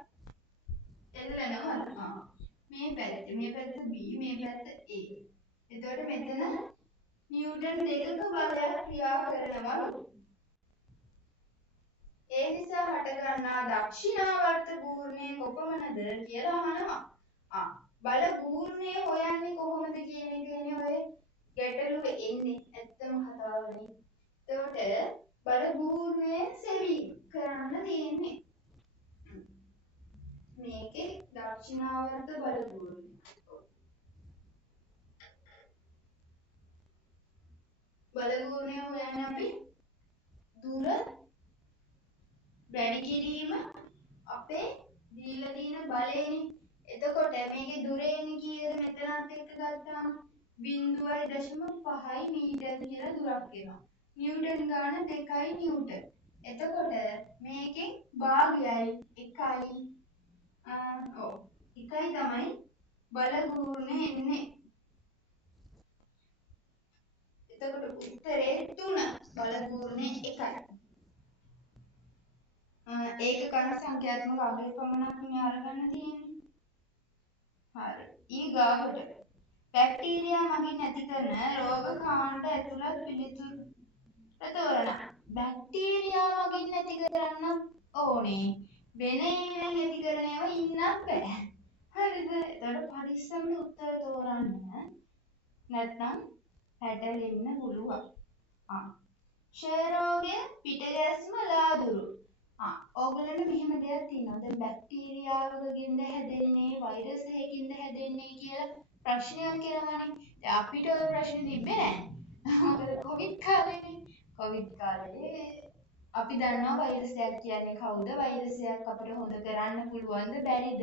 එල්ලනවා. මේ පැත්ත B මේ පැත්ත A. එතකොට මෙතන නිව්ටන් දෙකක බලයක් ක්‍රියා කරනවලු. ඒ නිසා හටගන්නා දක්ෂිණාවර්ත පූර්ණය කොපමණද කියලා අහනවා. බල පූර්ණය හොයන්නේ කොහොමද කියන එකනේ ඔය ගැටලුව එන්නේ. ඇත්තම කතාවනේ. එතකොට බල පූර්ණය සෙවීම කරන්න තියෙන්නේ. මේකේ දක්ෂිණාවර්ත බල පූර්ණය. බල පූර්ණය හොයන්නේ අපි දුර වැඩි කිරීම අපේ දීලා තියෙන බලයනේ. එතකොට මේකේ දුර එන්නේ කීයද මෙතනත් එක්ක ගත්තාම 0.5 මීටර කියලා දුරක් එනවා. නිව්ටන් ගාන 2 නිව්ටන්. එතකොට මේකෙන් භාගයයි 1යි. ඔව් 1යි තමයි බල පූර්ණය එන්නේ. එතකොට උත්තරේ 3 බල පූර්ණය 1යි. ඒක කන සංඛ්‍යාත්මක අගය පමණක් මේ අරගන්න තියෙන්නේ. හරි. ඊගාවට බැක්ටීරියා මගින් ඇති කරන රෝග කාණ්ඩ ඇතුළත් පිළිතුරු තෝරන. බැක්ටීරියා මගින් ඇති කරන්න ඕනේ. වෙන ඒවා ඇති කරන ඒවා ඉන්නත් බෑ. හරිද? එතකොට පරිස්සමෙන් උත්තර තෝරන්න. නැත්නම් පැටලෙන්න පුළුවන්. ක්ෂය රෝගය, පිටගැස්ම, ලාදුරු. ඕගොල්ලන්ට මෙහෙම දෙයක් තියෙනවා. දැන් බැක්ටීරියාවකින්ද හැදෙන්නේ, වෛරස් එකකින්ද හැදෙන්නේ කියලා ප්‍රශ්නයක් එනවනේ. දැන් අපිට ඔය ප්‍රශ්නේ තිබ්බේ නැහැ. මොකද කොවිඩ් කාලේනේ. කොවිඩ් කාලේ අපි දන්නවා වෛරසයක් කියන්නේ කවුද? වෛරසයක් අපිට හොද කරන්න පුළුවන්ද, බැරිද?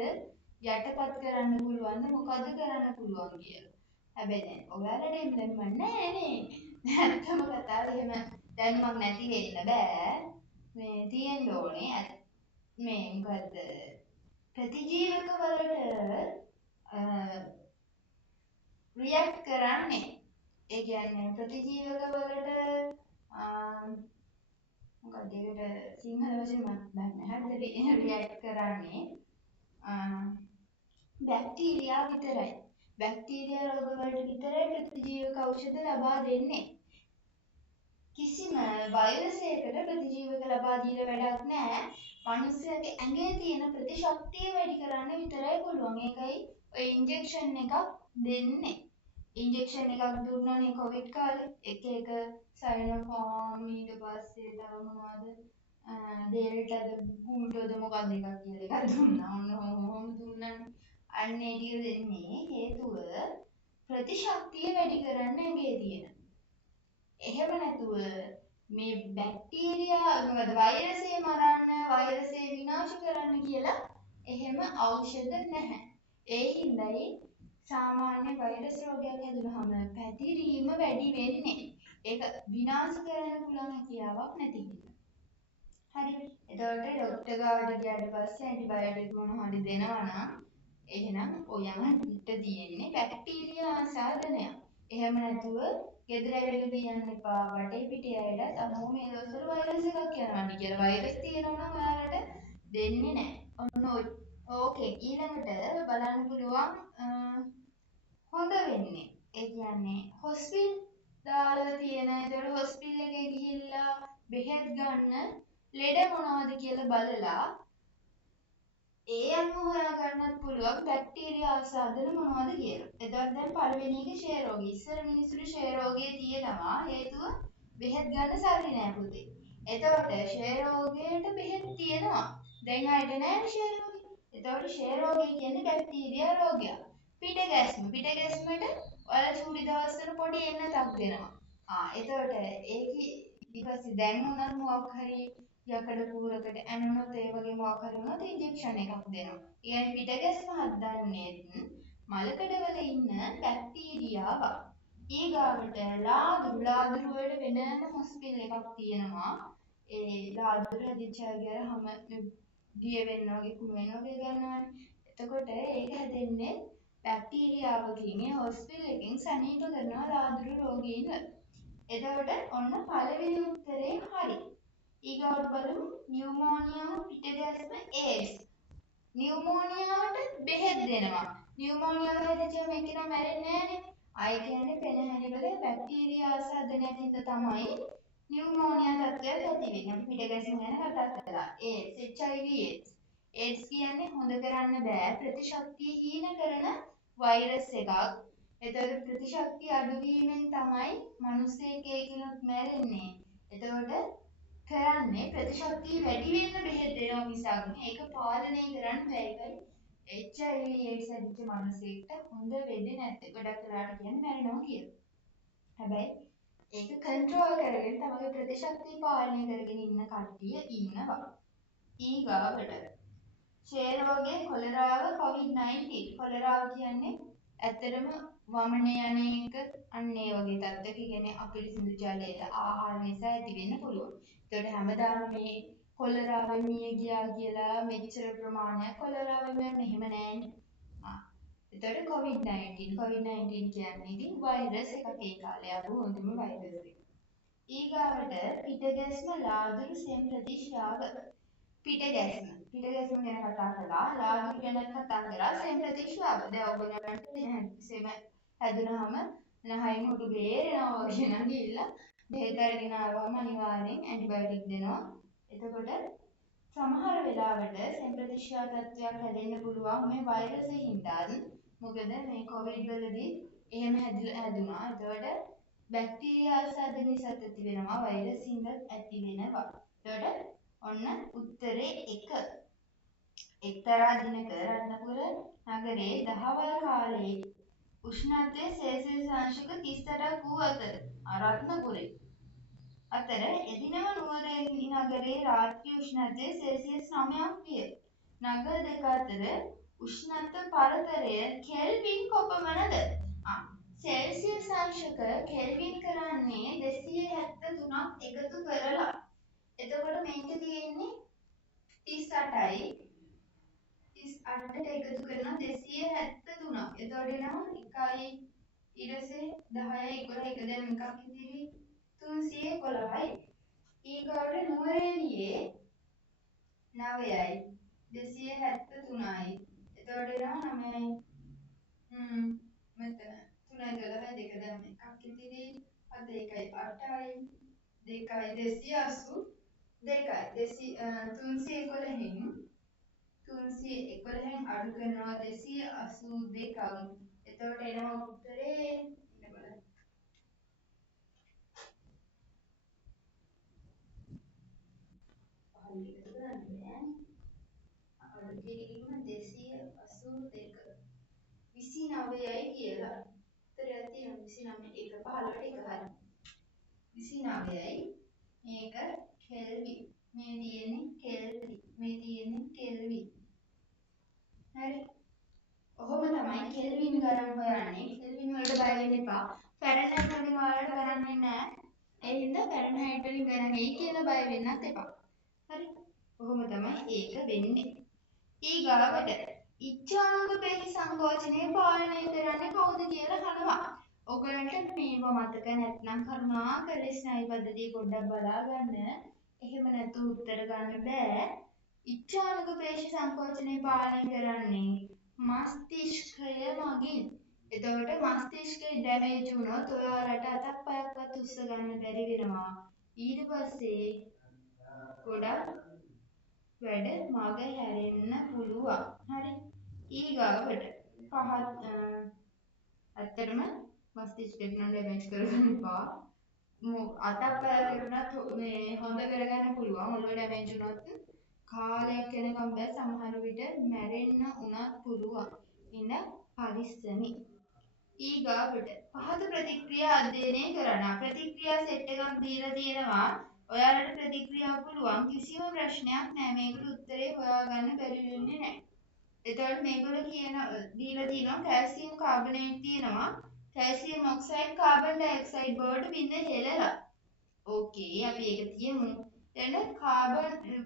යටපත් කරන්න පුළුවන්ද, මොකද කරන්න පුළුවන් කියලා. හැබැයි දැන් ඔයාලට එහෙම දැනුමක් නැහැ නේ. නැත්තම කතාව එහෙම දැනුමක් නැති වෙන්න බෑ. මේ තියෙන්න ඕනේ මේ මොකද්ද ප්‍රතිජීවක වලට රියැක්ට් කරන්නේ. ඒ කියන්නේ ප්‍රතිජීවක වලට මොකද ඒකට සිංහල වචන මම දන්නේ නැහැ. රියැක්ට් කරන්නේ බැක්ටීරියා විතරයි. බැක්ටීරියා රෝග වලට විතරයි ප්‍රතිජීවක ඖෂධ ලබා දෙන්නේ. කිසිම වෛරසයකට ප්‍රතිජීවක ලබා දීලා වැඩක් නැහැ. මිනිස්සුන්ගේ ඇඟේ තියෙන ප්‍රතිශක්තිය වැඩි කරන්න විතරයි පුළුවන්. ඒකයි ඔය ඉන්ජෙක්ෂන් එකක් දෙන්නේ. ඉන්ජෙක්ෂන් එකක් දුන්නානේ කොවිඩ් කාලේ එක සයිනෝෆාර්ම් ඊට පස්සේ තව මොනවද ඩෙල්ටාද බූටෝද මොකක්ද එකක් කියලා එකක් දුන්නා. ඔන්න දුන්නා. අන්න ඒ ටික දෙන්නේ හේතුව ප්‍රතිශක්තිය වැඩි කරන්න ඇඟේ තියෙන. එහෙම නැතුව මේ බැක්ටීරියා මොකද වෛරසය මරන්න වෛරසය විනාශ කරන්න කියලා එහෙම ඖෂධ නැහැ. ඒ හින්දායි සාමාන්‍ය වෛරස් රෝගයක් හැදුනහම පැතිරීම වැඩි වෙන්නේ. ඒක විනාශ කරන්න පුළුවන් හැකියාවක් නැති නිසා. හරි. එතකොට ડોක්ටර් ගාවට ගියාට පස්සේ ඇන්ටිබයොටික් මොනවා හරි දෙනවා නම් එහෙනම් ඔයන්ට තියෙන්නේ බැක්ටීරියා ආසාදනයක්. එහෙම නැතුව ගෙදර ඇවිල්ලා තියන්න එපා වටේ පිටේ ඇයිලත් අමෝ මේ දවස්වල වෛරස් එකක් යනවා කියලා. වෛරස් තියෙනවා නම් ඔයාලට දෙන්නේ නැහැ. ඔන්න ඕකේ ඊළඟට බලන්න පුළුවන් හොඳ වෙන්නේ. ඒ කියන්නේ හොස්පිටල් තියෙන ඒතර හොස්පිටල් එකේ ගිහිල්ලා බෙහෙත් ගන්න ලෙඩ මොනවද කියලා බලලා ඒ අනුව හොයාගන්නත් පුළුවන් බැක්ටීරියා ආසාදන මොනවද කියලා. එතකොට දැන් පළවෙනි එක ක්ෂය රෝගී. ඉස්සර මිනිස්සුන්ට ක්ෂය රෝගය තියෙනවා හේතුව බෙහෙත් ගන්න සල්ලි නෑ පුතේ. එතකොට ක්ෂය රෝගයට බෙහෙත් තියෙනවා. දැන් ආයෙත් නෑ ක්ෂය රෝගී. එතකොට ක්ෂය රෝගී කියන්නේ බැක්ටීරියා රෝගයක්. පිටගැස්මට ඔයාලා චූටි දවස්වල පොඩි එන්නතක් දෙනවා. එතකොට ඒක ඊපස්සේ දැන් උනත් මොකක් හරි යකඩ කූරකට ඇනුනොත් ඒ වගේ මොකක් හරි වුණොත් ඉන්ජෙක්ෂන් එකක් දෙනවා. ඒ පිටගැස්ම හදන්නේ මලකඩවල ඉන්න බැක්ටීරියාව. ඊගාවට ලාදුරු වල වෙනම හොස්පිටල් එකක් තියෙනවා. ඒ ලාදුරු හැදිච්ච ගියරහම දිය වෙන්න වගේ කුණු වෙන වගේ ගන්නවානේ. එතකොට ඒක හැදෙන්නේ බැක්ටීරියාවකින් ඒ හොස්පිටල් එකෙන් සනීප කරනවා ලාදුරු රෝගීන්ව. එතකොට ඔන්න පළවෙනි උත්තරේ හරි. ඊගොල්ලෝ බලමු නියුමෝනියාව පිටගැස්ම ඒඩ්ස්. නියුමෝනියාවට බෙහෙත් දෙනවා. නියුමෝනියාව හැදෙච්චම එක්කෙනා මැරෙන්නේ නැහනේ. අය කියන්නේ පෙනහැලිවල බැක්ටීරියා ආසාදනයකින්ද තමයි නියුමෝනියා තත්ත්වයක් ඇති වෙන්නේ. අපි පිටගැස්ම ගැන කතා කළා. AIDS HIV AIDS. ඒඩ්ස් කියන්නේ හොඳ කරන්න බෑ ප්‍රතිශක්තිය හීන කරන වෛරස් එකක්. එතකොට ප්‍රතිශක්තිය අඩුවීමෙන් තමයි මිනිස්සෙක් ඒකිනුත් මැරෙන්නේ. එතකොට කරන්නේ ප්‍රතිශක්තිය වැඩි වෙන්න බෙහෙත් දෙනවා මිසක් ඒක පාලනය කරන්න බෑ. ඒකයි HIV AIDS ඇතිච්ච මිනිස්සෙක්ට හොඳ වෙන්නේ නැත්තේ. ගොඩක් වෙලාවට කියන්නේ මැරෙනවා කියලා. හැබැයි ඒක කන්ට්‍රෝල් කරගෙන තමයි ප්‍රතිශක්තිය පාලනය කරගෙන ඉන්න කට්ටිය ඉන්නවා. ඊගාවට ක්ෂය රෝගය කොලරාව COVID-19. කොලරාව කියන්නේ ඇත්තටම වමනේ යන එක අන්න ඒ වගේ තත්ත්වයක කියන්නේ අපිරිසිදු ජලයට ආහාර නිසා ඇති වෙන්න පුළුවන්. ඒකට හැමදාම මේ කොලරාවෙන් මිය ගියා කියලා මෙච්චර ප්‍රමාණයක් කොලරාවෙන් මෙහෙම නෑනේ. එතකොට COVID-19 කියන්නේ ඉතින් වෛරස් එකක් ඒ කාලේ ආපු හොඳම වෛරස් එක. ඊගාවට පිටගැස්ම ලාදුරු සෙම් ප්‍රතිශ්‍රාව. පිටගැස්ම ගැන කතා කළා, ලාදුරු ගැන කතා කරා, සෙම් ප්‍රතිශ්‍රාව. දැන් ඔයගොල්ලන්ට සෙම හැදුනහම නහයින් උඩු බේරෙනවා වගේ නම් ගිහිල්ලා බෙහෙත් අරගෙන ආවම අනිවාර්යෙන් ඇන්ටිබයොටික් දෙනවා. එතකොට සමහර වෙලාවට සෙම් ප්‍රතිශ්‍රාව තත්ත්වයක් හැදෙන්න පුළුවන් මේ වෛරස් හින්දාද. මොකද මේ කොවිඩ් වලදී එහෙම හැදුනා. එතකොට බැක්ටීරියා ආසාදන නිසා ඇති වෙනවා වෛරස් හින්දා ඇති වෙනවා. එතකොට ඔන්න උත්තරේ 1. එක්තරා දිනක රත්නපුර නගරයේ දහවල් කාලයේ උෂ්ණත්වය සෙල්සියස් අංශක 38ක් වූ රත්නපුරේ අතර එදිනම නුවරඑළිය නගරයේ රාත්‍රී උෂ්ණත්වය සෙල්සියස් 9ක් විය. නගර දෙක අතර උෂ්ණත්ව පරතරය කෙල්වින් කොපමණද? සෙල්සියස් අංශක කෙල්වින් කරන්නේ 273ක් එකතු කරලා. එතකොට මේක තියෙන්නේ 38යි 38ට එකතු කරනවා 273ක්. එතකොට එනවා 1යි ඊට පස්සේ 10යි 11 එක දැන් එකක් ඉතිරි 311යි. ඊගොල්ලෝ නුවරඑළියේ 9යි 273යි. එතකොට එනවා 9යි. මෙතන 3යි 12යි 2 දැම්ම එකක් ඉතිරි 7 1යි 8යි 2යි 282යි 311න් 311න් අඩු කරනවා 282ක්. එතකොට එනවා උත්තරේ ඉන්න බලන්න. පහළ එකතු කරන්න බෑනේ. අඩු කිරීම 282 29යි කියලා. උත්තරයක් තියෙනවා 29 එක 15ට එක හරි. 29යි මේක කෙල්වින්. මේ තියෙන්නේ කෙල්වින්. මේ තියෙන්නේ කෙල්වින්. හරි. ඔහොම තමයි කෙල්වින් ගණන් හොයන්නේ. කෙල්වින් වලට බය වෙන්න එපා. ෆැරන්හයිට් වලින් ඔයාලට ගණන් වෙන්නේ නැහැ. ඒ හින්දා ෆැරන්හයිට් වලින් ගණන් එයි කියලා බය වෙන්නත් එපා. හරි. ඔහොම තමයි ඒක වෙන්නේ. ඊගාවට ඉච්ඡාංග පෙහි සංකෝචනය පාලනය කරන්නේ කවුද කියලා අහනවා. ඔයගලන්ට මේව මතක නැත්නම් කරුණාකරලා ස්නායු පද්ධතිය පොඩ්ඩක් බලා ගන්න. එහෙම නැතු උත්තර ගන්න බෑ. ඉච්ඡාංග පේශි සංකෝචනය පාලනය කරන්නේ මස්තිෂ්කය මගින්. එතකොට මස්තිෂ්කය ඩැමේජ් වුණොත් ඔයාලට අතක් පයක්වත් උස්ස ගන්න බැරි වෙනවා. ඊට පස්සේ ගොඩක් වැඩ මග හැරෙන්න පුළුවන්. හරි. ඊගාවට පහත් ඇත්තටම මස්තිෂ්කයට නම් ඩැමේජ් කරගන්න එපා. අතක් පයකට මේ හොඳ කරගන්න පුළුවන්. ඔළුව ඩැමේජ් වුණොත් කාලයක් යනකම් බෑ. සමහර විට මැරෙන්න උනත් පුළුවන්. ඉන්න පරිස්සමයි. ඊගාවට පහත ප්‍රතික්‍රියා අධ්‍යයනය කරන්න. ප්‍රතික්‍රියා සෙට් එකක් දීලා තියෙනවා. ඔයාලට ප්‍රතික්‍රියාව පුළුවන්. කිසිම ප්‍රශ්නයක් නැහැ. මේකට උත්තරේ හොයාගන්න බැරි වෙන්නේ නැහැ. එතකොට මේගොල්ලෝ කියන දීලා තියෙනවා කැල්සියම් කාබනේට් තියෙනවා. කැල්සියම් ඔක්සයිඩ් කාබන් ඩයොක්සයිඩ් බවට බිඳ හෙළලා. ඕකේ අපි ඒක තියමු. එතන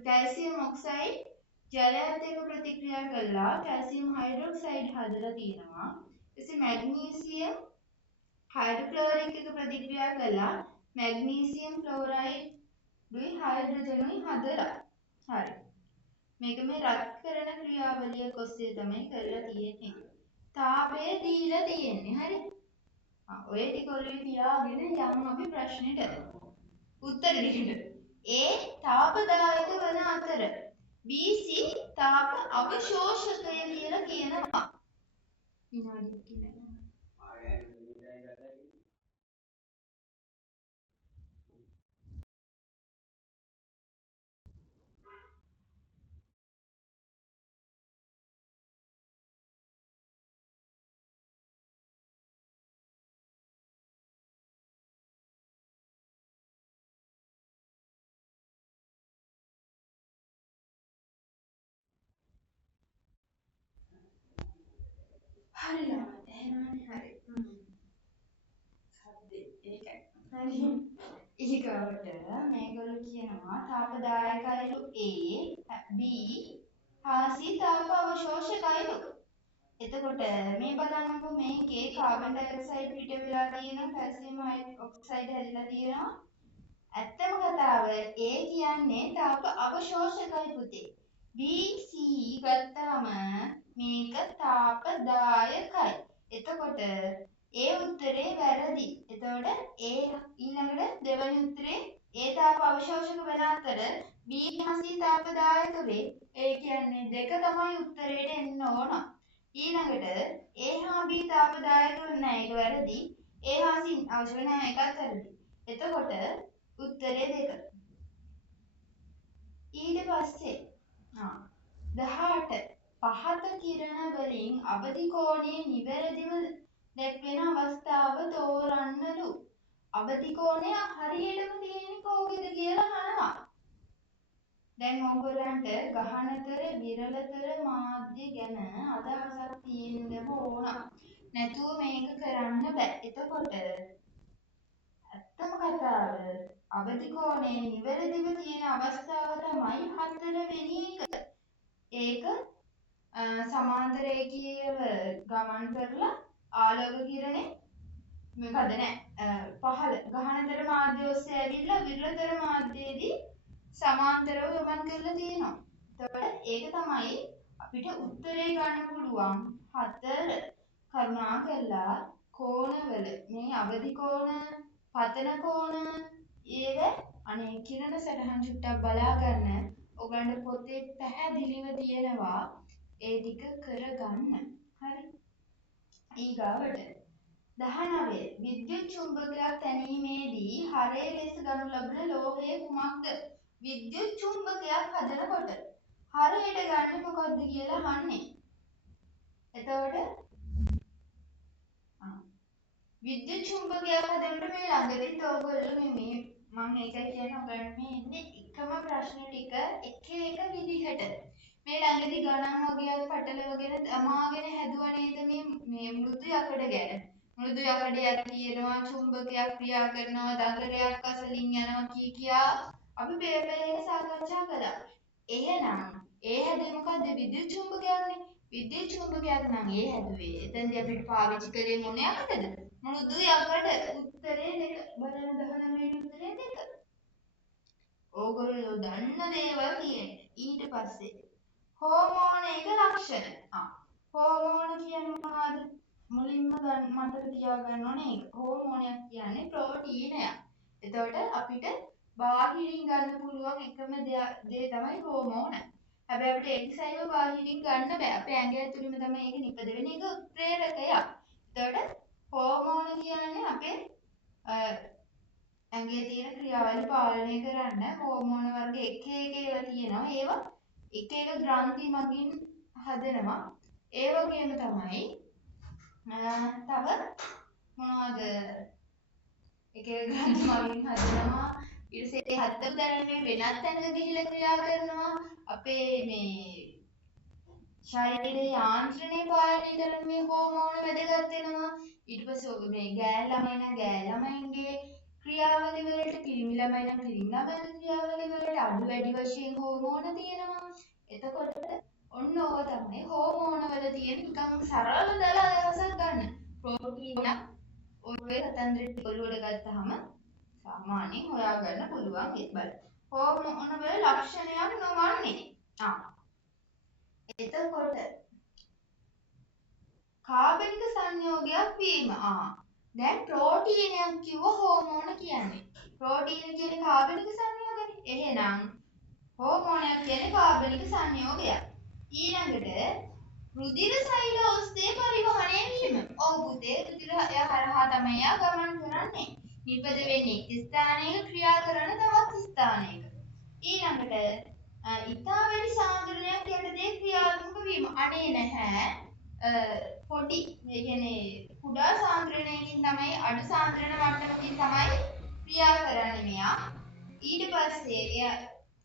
කැල්සියම් ඔක්සයිඩ් ජලයත් එක්ක ප්‍රතික්‍රියා කළා කැල්සියම් හයිඩ්‍රොක්සයිඩ් හදලා තියෙනවා. ඊටසේ මැග්නීසියම් හයිඩ්‍රොක්ලෝරික් එක ප්‍රතික්‍රියා කළා මැග්නීසියම් ක්ලෝරයිඩ් දුයි හයිඩ්‍රජනුයි හදලා. හරි. මේක මේ රත් කරන ක්‍රියාවලිය ඔස්සේ තමයි කරලා තියෙන්නේ. තාපය දීලා තියෙන්නේ. හරි. ඔය ටික ඔළුවේ තියාගෙන යමු අපි ප්‍රශ්නෙට. උත්තර දෙන්න. A තාපදායක වන අතර BC තාප අවශෝෂකය කියලා කියනවා. විනාඩියක් කියනවා. හරි ළමයි. එහෙනම් හරි. හරි. ඒකයි. හරි. ඊගොල්ලන්ට මේගොල්ලෝ කියනවා තාපදායකයිලු A B හා C තාප අවශෝෂකයිලු. එතකොට මේ බලන්නකො මේකේ කාබන් ඩයොක්සයිඩ් පිට වෙලා තියෙනවා කැල්සියම් ඔක්සයිඩ් හැදිලා තියෙනවා. ඇත්තම කතාව A කියන්නේ තාප අවශෝෂකයි පුතේ. B C ගත්තාම මේක තාපදායකයි. එතකොට ඒ උත්තරේ වැරදි. එතකොට ඒ ඊළඟට දෙවෙනි උත්තරේ ඒ තාප අවශෝෂක වෙන අතර B හා C තාපදායක වේ. ඒ කියන්නේ දෙක තමයි උත්තරේට එන්න ඕන. ඊළඟට A හා B තාපදායක නැහැ ඒක වැරදි. A හා C අවශ්‍ය නැහැ එකත් වැරදි. එතකොට උත්තරේ දෙක. ඊට පස්සේ 18 පහත කිරණ වලින් අවදි කෝණය නිවැරදිව දැක්වෙන අවස්ථාව තෝරන්නලු. අවදි කෝණය හරියටම තියෙන්නේ කෝකෙද කියලා අහනවා. දැන් ඕගොල්ලන්ට ගහනතර විරලතර මාධ්‍ය ගැන අදහසක් තියෙන්නම ඕන. නැතුව මේක කරන්න බෑ. එතකොට ඇත්තම කතාව අවදි කෝණය නිවැරදිව තියෙන අවස්ථාව තමයි 4 වෙනි එක. ඒක සමාන්තර රේඛීයව ගමන් කරලා ආලෝක කිරණේ මොකද නෑ පහළ ගහනතර මාධ්‍ය ඔස්සේ ඇවිල්ලා විරලතර මාධ්‍යයේදී සමාන්තරව ගමන් කරලා තියෙනවා. එතකොට ඒක තමයි අපිට උත්තරේ ගන්න පුළුවන්. 4 කරුණා කළා කෝණවල මේ අවදි කෝණ පතන කෝණ ඒව අනේ කිරණ සටහන් චුට්ටක් බලා ගන්න. ඔයගලන්ට පොතේ පැහැදිලිව තියෙනවා ඒ ටික කරගන්න. හරි. ඊගාවට 19 විද්‍යුත් චුම්බකයක් තැනීමේදී හරය ලෙස ගනු ලබන ලෝහය කුමක්ද? විද්‍යුත් චුම්බකයක් හදනකොට හරයට ගන්න මොකද්ද කියලා අහන්නේ. එතකොට විද්‍යුත් චුම්බකයක් හදනකොට මේ ළඟදිත් ඔයගොල්ලෝ මේ මම ඒකයි කියන්නේ ඔයගලන්ට මේ ඉන්නේ එකම ප්‍රශ්න ටික එක විදිහට මේ ළඟදී ගණන් වගේක් පටලවගෙන අමාගෙන හැදුවා නේද මේ මෘදු යකඩ ගැන. මෘදු යකඩයක් තියෙනවා චුම්බකයක් ක්‍රියා කරනවා දඟලයක් අසලින් යනවා කියා අපි පෙරපරේ සාකච්ඡා කළා. එහෙනම් ඒ හැදුවේ මොකද්ද? විද්‍යුත් චුම්බකයක්නේ. විද්‍යුත් චුම්බකයක් නම් ඒ හැදුවේ. එතෙන්දී අපිට පාවිච්චි කරේ මොන යකඩද? මෘදු යකඩ. උත්තරේ 2. බලන්න 19 උත්තරේ 2. ඕගොල්ලෝ දන්න දේවල් කියන්නේ. ඊට පස්සේ හෝමෝන එක ලක්ෂණ. හෝමෝන කියන්නේ මොනවද? මුලින්ම මතක තියාගන්න ඕනේ ඒක. හෝමෝනයක් කියන්නේ ප්‍රෝටීනයක්. එතකොට අපිට බාහිරින් ගන්න පුළුවන් එකම දේ තමයි හෝමෝන. හැබැයි අපිට එක්සයිව බාහිරින් ගන්න බෑ. අපේ ඇඟ ඇතුළෙම තමයි ඒක නිපද වෙන එක උත්ප්‍රේරකයක්. එතකොට හෝමෝන කියන්නේ අපේ ඇඟේ තියෙන ක්‍රියාවලිය පාලනය කරන්න හෝමෝන වර්ග එක ඒවා තියෙනවා. ඒවා එක ග්‍රන්ථි මගින් හදනවා. ඒ වගේම තමයි තව මොනවද එක ග්‍රන්ථි මගින් හදනවා. ඊට පස්සේ හතර දැනෙන්නේ වෙනත් තැනක ගිහිල්ලා ක්‍රියා කරනවා. අපේ මේ ශරීරයේ යාන්ත්‍රණය පාලනය කරන මේ හෝමෝන වැදගත් වෙනවා. ඊට පස්සේ මේ ගෑල් ළමයින්ගේ ක්‍රියාවලිය වලට පිරිමි ළමයි නම් පිරිමි ළමයින්ගේ ක්‍රියාවලිය වලට අඩු වැඩි වශයෙන් හෝමෝන තියෙනවා. එතකොට ඔන්න ඕක තමයි හෝමෝන වල තියෙන නිකන් සරල දල අදහසක් ගන්න. ප්‍රෝටීන ඔය කතන්දර ඔළුවට ගත්තාම සාමාන්‍යයෙන් හොයාගන්න පුළුවන් ඒක බලන්න. හෝමෝන වල ලක්ෂණයක් නොවන්නේ. එතකොට කාබනික සංයෝගයක් වීම. දැන් ප්‍රෝටීනයක් කිව්ව හෝමෝන කියන්නේ. ප්‍රෝටීන කියන්නේ කාබනික සංයෝගනේ. එහෙනම් හෝමෝනයක් කියන්නේ කාබනික සංයෝගයක්. ඊළඟට රුධිර සෛල ඔස්සේ පරිවහණය වීම. ඔව් පුතේ රුධිර හරහා තමයි ගමන් කරන්නේ. නිපද වෙන්නේ ස්ථානයක ක්‍රියා කරන තවත් ස්ථානයක. ඊළඟට ඉතා වැඩි සාන්ද්‍රණයක් යටතේ ක්‍රියාත්මක වීම. අනේ නැහැ. පොඩි මේ කියන්නේ කුඩා සාන්ද්‍රණයකින් තමයි අඩු සාන්ද්‍රණ මට්ටමකින් තමයි ක්‍රියා කරන්නේ මෙයා. ඊට පස්සේ එයා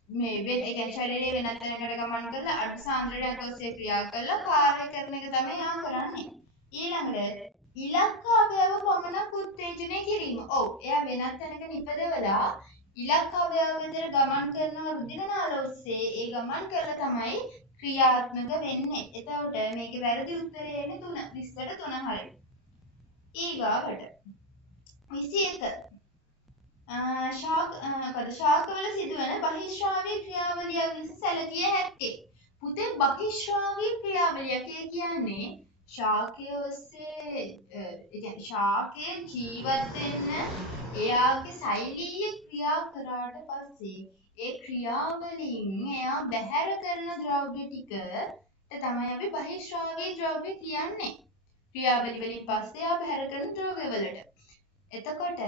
මේ ඒ කියන්නේ ශරීරයේ වෙනත් තැනකට ගමන් කරලා අඩු සාන්ද්‍රණයක් ඔස්සේ ක්‍රියා කරලා කාර්ය කරන එක තමයි යා කරන්නේ. ඊළඟට ඉලක්ක අවයව පමණක් උත්තේජනය කිරීම. ඔව් එයා වෙනත් තැනක නිපදවලා ඉලක්ක අවයව විතර ගමන් කරන රුධිර නාල ඔස්සේ ඒ ගමන් කරලා තමයි ක්‍රියාත්මක වෙන්නේ. එතකොට මේකේ වැරදි උත්තරය එන්නේ 3. 20ට 3 හරියි. ඊගාවට 21 ශාකවල සිදුවන බහිශ්‍රාවී ක්‍රියාවලියක් ලෙස සැලකිය හැක්කේ. පුතේ බහිශ්‍රාවී ක්‍රියාවලියක් කියන්නේ ශාකය ඔස්සේ ශාකයේ ජීවත් වෙන්න එයාගේ ශෛලීය ක්‍රියා කරාට පස්සේ ඒ ක්‍රියාවලින් එයා බැහැර කරන ද්‍රව්‍ය ටික තමයි අපි බහිශ්‍රාවී ද්‍රව්‍ය කියන්නේ. ක්‍රියාවලිය වලින් පස්සේ එයා බැහැර කරන ද්‍රව්‍ය වලට. එතකොට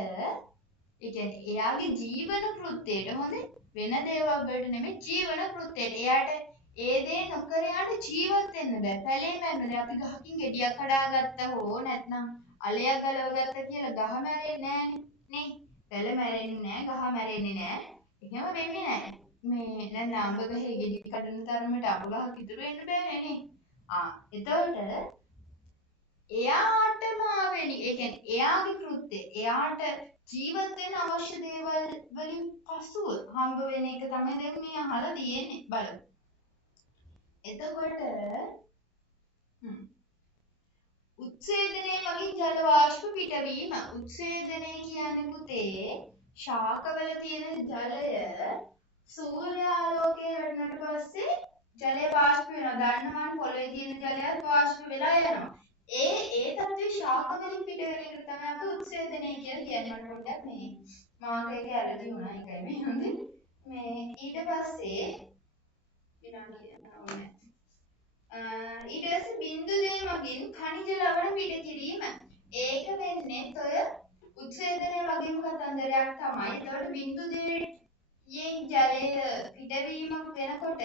එයාගේ ජීවන කෘත්‍යයට හොඳේ වෙන දේවල් වලට නෙමෙයි ජීවන කෘත්‍යයට. එයාට ඒ දේ නොකර යාට ජීවත් වෙන්න බෑ. පැලේ මැරෙන්නේ අපි ගහකින් ගෙඩියක් කඩාගත්තා හෝ නැත්නම් අලයක් ගලවගත්තා කියලා ගහ මැරෙන්නේ නෑනේ. නේ? පැල මැරෙන්නේ නෑ, ගහ මැරෙන්නේ නෑ. එහෙම වෙන්නේ නෑ. මේ දැන් අඹ ගහේ ගෙඩි කඩන තරමට අඹ ගහක් ඉතුරු වෙන්න බෑනේ නේ. එතකොට එයාටම ආවෙනි. ඒ කියන්නේ එයාගේ කෘත්‍ය එයාට ජීවත් වෙන්න අවශ්‍ය දේවල් වලින් පසුව හම්බ වෙන එක තමයි දැන් මේ අහලා තියෙන්නේ බලමු. එතකොට උත්සේදනයේ මගින් ජල වාෂ්ප පිටවීම. උත්සේදනය කියන්නේ පුතේ ශාකවල තියෙන ජලය සූර්යාලෝකයේ වැටෙනට පස්සේ ජලය වාෂ්ප වෙනවා. දන්නවනේ පොළවේ තියෙන ජලයත් වාෂ්ප වෙලා යනවා. ඒ තත්ත්වයේ ශාකවලින් පිට වෙන එක තමයි අපි උත්සේදනය කියලා කියන්නේ. මට පොඩ්ඩක් මේ මාක එක ඇලර්ජි වුණා ඒකයි මේ හොඳේ. මේ ඊට පස්සේ විනාඩියක් නෑ. ඊට පස්සේ බිඳු දේ මගින් khනිජ ලවණ පිට කිරීම. ඒක වෙන්නේ ඔය උත්සේදනයේ වගේම කතන්දරයක් තමයි. ඒතකොට බිඳු දේයෙන් ජලය පිටවීමක් වෙනකොට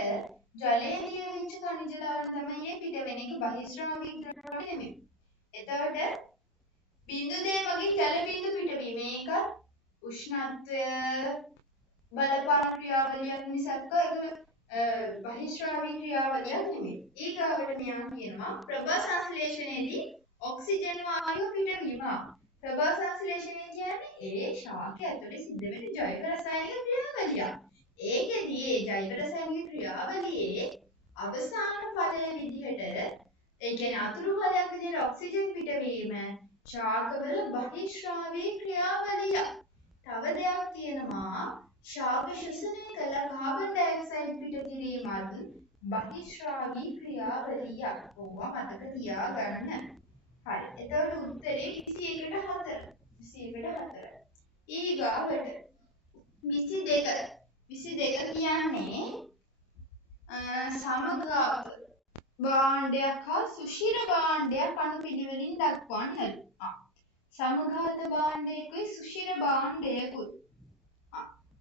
ජලයේ තියෙන khනිජ ලවණ තමයි පිට වෙන එක බහිස්රාවී ක්‍රියාවක් නෙමෙයි. එතකොට බිඳු දේ මගින් ජල බිඳු පිටවීම මේක උෂ්ණත්වය බලපාන ක්‍රියාවලියක් මිසක් ඒක බහිස්රාවී ක්‍රියාවලියක් නෙමෙයි. ඊගාවට මෙයා කියනවා ප්‍රභා සංශ්ලේෂණයේදී ඔක්සිජන් වායුව පිටවීම. ප්‍රභා සංශ්ලේෂණය කියන්නේ ඒ ශාකය ඇතුලේ සිද්ධ වෙන ජෛව රසායනික ක්‍රියාවලියක්. ඒකෙදී ඒ ජෛව රසායනික ක්‍රියාවලියේ අවසාන ඵලය විදිහට ඒ කියන්නේ අතුරු ඵලයක් විදිහට ඔක්සිජන් පිටවීම ශාකවල බහිස්රාවී ක්‍රියාවලිය. තව දෙයක් තියෙනවා ශාක ශ්වසනය කළ කාබන් ඩයොක්සයිඩ් පිට කිරීමත් බහිස්රාවී ක්‍රියාවලියක්. ඕවා මතක තියාගන්න. හරි. එතකොට උත්තරේ 21ට 4. 21ට 4. ඊගාවට 22 කියන්නේ සමගාත භාණ්ඩයක් හා සුෂිර භාණ්ඩයක් අනුපිළිවෙලින් දක්වන්නලු. සමගාත භාණ්ඩයකුයි සුෂිර භාණ්ඩයකුයි.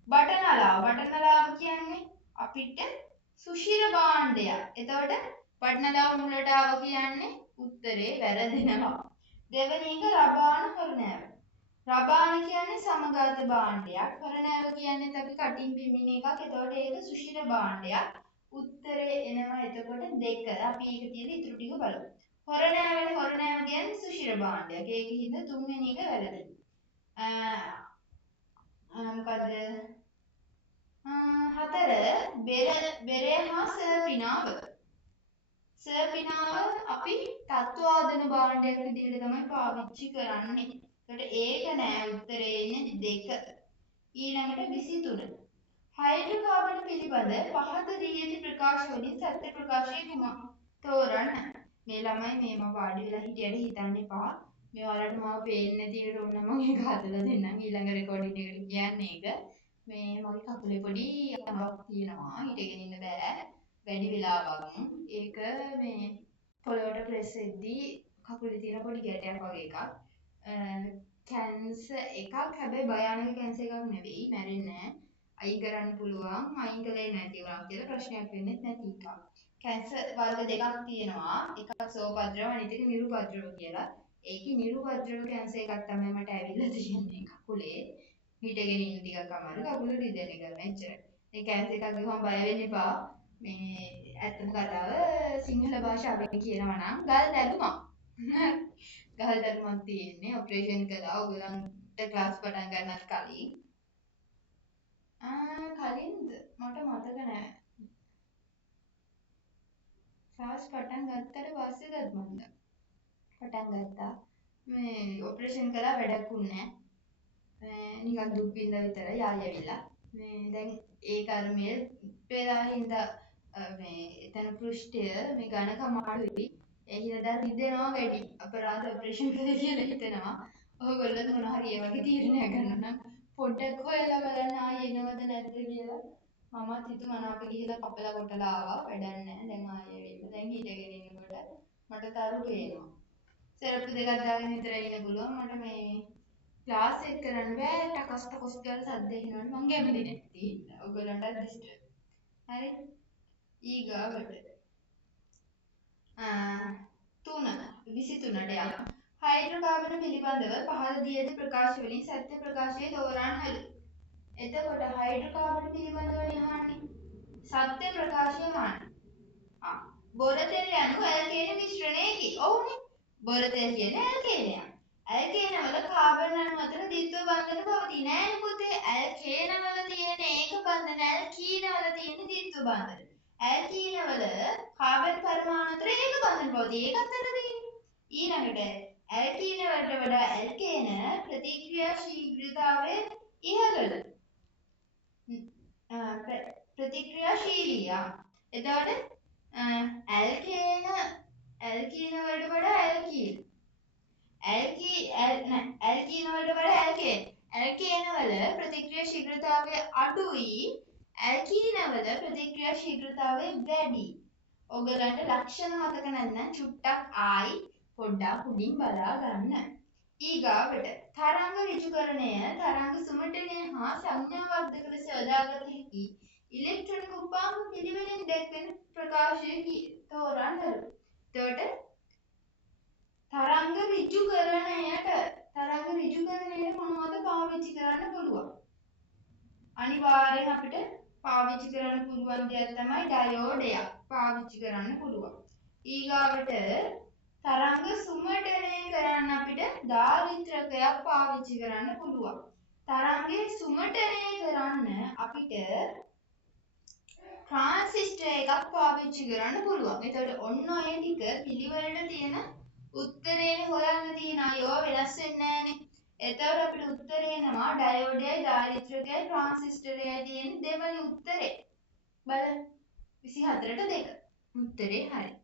බටනලාව කියන්නේ අපිට සුෂිර භාණ්ඩයක්. එතකොට බටනලාව මුලට ආව කියන්නේ උත්තරේ වැරදෙනවා. දෙවෙනි එක රබාන හොරණෑව. රබාන කියන්නේ සමගාත භාණ්ඩයක්. හොරණෑව කියන්නේ අපි කටින් බිමින එකක්. එතකොට ඒක සුෂිර භාණ්ඩයක්. උත්තරේ එනවා එතකොට 2. අපි ඒක තියලා ඉතුරු ටික බලමු. හොරණෑව කියන්නේ සුෂිර භාණ්ඩයක්. ඒකෙහිද තුන්වෙනි එක වැරදි. මොකද 4 බෙරය හා සර්පිනාව. සර්පිනාව අපි තත්වාදන භාණ්ඩයක් විදිහට තමයි පාවිච්චි කරන්නේ. ඒකට ඒක නෑ උත්තරේ එන්නේ 2. ඊළඟට 23. හයිඩ්‍රෝකාබන් පිළිබඳ පහත දී ඇති ප්‍රකාශ වලින් සත්‍ය ප්‍රකාශය කුමක්? තෝරන්න. මේ ළමයි මේම වාඩි වෙලා හිටියට හිතන්න එපා. මේ ඔයාලට මාව පේන්නේ නැති එකට ඕන මම ඒක හදලා දෙන්නම් ඊළඟ රෙකෝඩින් එකට කියන්නේ ඒක. මේ මගේ කකුලේ පොඩි අමාරුවක් තියෙනවා. හිටගෙන ඉන්න බෑ. වැඩි වෙලාවක්. ඒක මේ පොළොවට ප්‍රෙස් වෙද්දී කකුලේ තියෙන පොඩි ගැටයක් වගේ එකක්. කැන්සර් එකක්. හැබැයි භයානක කැන්සර් එකක් නෙවෙයි. මැරෙන්නේ නැහැ. අයින් කරන්න පුළුවන්. අයින් කළේ නැති වුණා කියලා ප්‍රශ්නයක් වෙන්නේ නැති එකක්. කැන්සර් වර්ග දෙකක් තියෙනවා. එකක් සෝපද්‍රව අනිත් එක නිරුපද්‍රව කියලා. ඒකේ නිරුපද්‍රව කැන්සර් එකක් තමයි මට ඇවිල්ලා තියෙන්නේ කකුලේ. හිටගෙන ඉන්න ටිකක් අමාරු. කකුල රිදෙන එක මෙච්චරයි. ඒ කැන්සර් එකක් ගිහම බය වෙන්න එපා. මේ ඇත්තම කතාව සිංහල භාෂාවෙන් කියනවා නම් ගල් දැලුමක්. ගල් දැලුමක් තියෙන්නේ ඔපරේෂන් කළා ඔයගලන්ට ක්ලාස් පටන් ගන්නත් කලින්. කලින්ද මට මතක නෑ. ක්ලාස් පටන් ගත්තට පස්සේද මන්ද පටන් ගත්තා. මේ ඔපරේෂන් කළා වැඩක් වුණේ නෑ. නිකන් දුක් විඳලා විතරයි ආයෙවිලා. මේ දැන් ඒ කර්මයේ පෙරහින්ද මේ එතන පෘෂ්ඨය මේ ඝනකම අඩුයි. ඒ හින්දා රිදෙනවා වැඩි. අපරාධ ඔපරේෂන් කළේ කියලා හිතෙනවා. ඔයගොල්ලෝ මොනවා හරි ඒ වගේ තීරණයක් ගන්න නම් පොඩ්ඩක් හොයලා බලන්න ආයෙ එනවද නැද්ද කියලා. මමත් හිතුමනාප ගිහිල්ලා කපලා කොටලා ආවා. වැඩක් නැහැ. දැන් ආයෙ වෙන්න. දැන් හිටගෙන ඉන්නකොට මට තරු පේනවා. සෙරප්පු දෙකක් දාගෙන විතරයි ඉන්න පුළුවන්. මට මේ ක්ලාස් එක කරන්න බෑ. ටකස් ටකස් කියලා සද්ද එනවනේ. මං කැමති නැති. ඔයගොල්ලන්ට ඩිස්ටර්බ්. හරි. ඊගාවට 23ට යනවා. හයිඩ්‍රෝකාබන පිළිබඳව පහළ දී ඇති ප්‍රකාශ වලින් සත්‍ය ප්‍රකාශය තෝරන්නලු. එතකොට හයිඩ්‍රෝකාබන පිළිබඳව අහන්නේ සත්‍ය ප්‍රකාශය අහන්නේ. බොර තෙල් යනු ඇල්කේන මිශ්‍රණයකි. ඔව්නේ. බොර තෙල් කියන්නේ ඇල්කේනයක්. ඇල්කේන වල කාබන් අණු අතර ද්විත්ව බන්ධන පවතී. නෑනේ පුතේ. ඇල්කේන වල තියෙන ඒක බන්ධන ඇල්කීන වල තියෙන ද්විත්ව බන්ධන. ඇල්කීන වල කාබන් පරමාණු අතර ඒක බන්ධන පවතී. ඒකත් වැරදි. ඊළඟට ඇල්කීන වලට වඩා ඇල්කේන ප්‍රතික්‍රියා ශීඝ්‍රතාවය ඉහළද? ප්‍රතික්‍රියාශීලීය. එතකොට ඇල්කේන වලට වඩා ඇල්කීන වලට වඩා ඇල්කේන වල ප්‍රතික්‍රියා ශීඝ්‍රතාවය අඩුයි. ඇල්කීන වල ප්‍රතික්‍රියා ශීඝ්‍රතාවය වැඩි. ඔයගලන්ට ලක්ෂණ මතක නැත්නම් චුට්ටක් ආයි පොඩ්ඩක් උඩින් බලා ගන්න. ඊගාවට තරංග ඍජුකරණය තරංග සුමටනය හා සංඥා වර්ධක ලෙස යොදාගත හැකි ඉලෙක්ට්‍රොනික උපාංග පිළිවෙලින් දැක්වෙන ප්‍රකාශය තෝරන්නලු. එතකොට තරංග ඍජුකරණයට මොනවද පාවිච්චි කරන්න පුළුවන්? අනිවාර්යෙන් අපිට පාවිච්චි කරන්න පුළුවන් දෙයක් තමයි ඩයෝඩයක් පාවිච්චි කරන්න පුළුවන්. ඊගාවට තරංග සුමටනය කරන්න අපිට දාරිත්‍රකයක් පාවිච්චි කරන්න පුළුවන්. තරංගේ සුමටනය කරන්න අපිට ට්‍රාන්සිස්ටර් එකක් පාවිච්චි කරන්න පුළුවන්. එතකොට ඔන්න ඔය ටික පිළිවෙලට තියෙන උත්තරේ හොයන්න තියෙන අයෝ වෙනස් වෙන්නේ නැහනේ. එතකොට අපිට උත්තරේ එනවා ඩයෝඩයයි දාරිත්‍රකයයි ට්‍රාන්සිස්ටරයයි තියෙන දෙවෙනි උත්තරේ. බලන්න 24ට 2. උත්තරේ හරි.